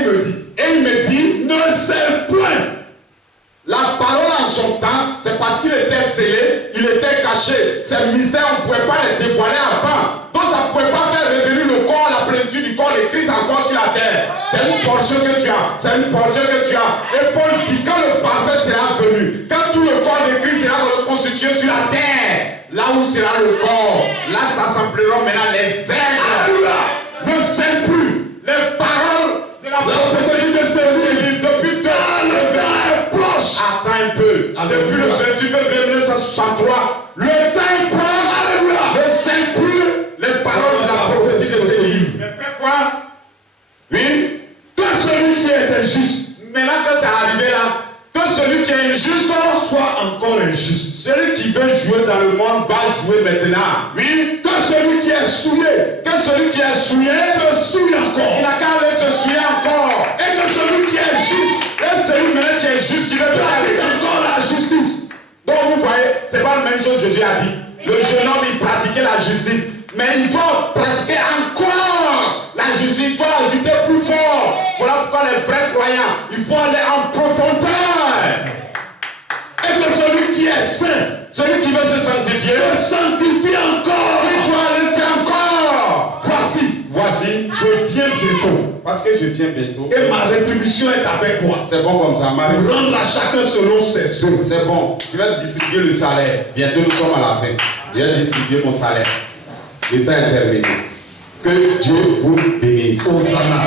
il me dit, ne sers point. La parole en son temps, c'est parce qu'il était scellé, il était caché. Ces mystères, on ne pouvait pas les dévoiler avant. Donc ça ne pouvait pas faire revenir le corps, la plénitude du corps de Christ encore sur la terre. C'est une portion que tu as. C'est une portion que tu as. Et Paul dit, quand le parfait sera venu, quand tout le corps de Christ sera reconstitué sur la terre, là où sera le corps, là s'assembleront maintenant les êtres. Ne sert plus les paroles de la prophétie de ce livre depuis attends un peu. Depuis le 28 février 1963, le temps est proche. Ne sait plus les paroles de la prophétie de ces livres. Mais fais quoi? Oui. Que celui qui est injuste, maintenant que c'est arrivé là, que celui qui est injuste soit encore injuste. Celui qui veut jouer dans le monde va jouer maintenant. Oui. Que celui qui est souillé, se souille encore. Il a qu'à aller se souiller encore. Et que celui qui est juste, et celui maintenant qui est juste, qui veut pratiquer encore la justice. Donc vous voyez, c'est pas la même chose que Jésus a dit. Le jeune homme, il pratiquait la justice. Mais il doit pratiquer encore la justice. Il faut ajouter plus fort. Voilà pourquoi les vrais croyants, il faut aller en profondeur. Et que celui qui est saint, celui qui veut se sanctifier, se sanctifie encore. Il doit aller faire encore. Voici, je viens bientôt. Parce que je viens bientôt. Et ma rétribution est avec moi. C'est bon comme ça. Pour rendre à chacun selon ses œuvres. C'est bon. Je vais distribuer le salaire. Bientôt nous sommes à la fin. Je vais distribuer mon salaire. Le temps est terminé. Que Dieu vous bénisse. Hosanna.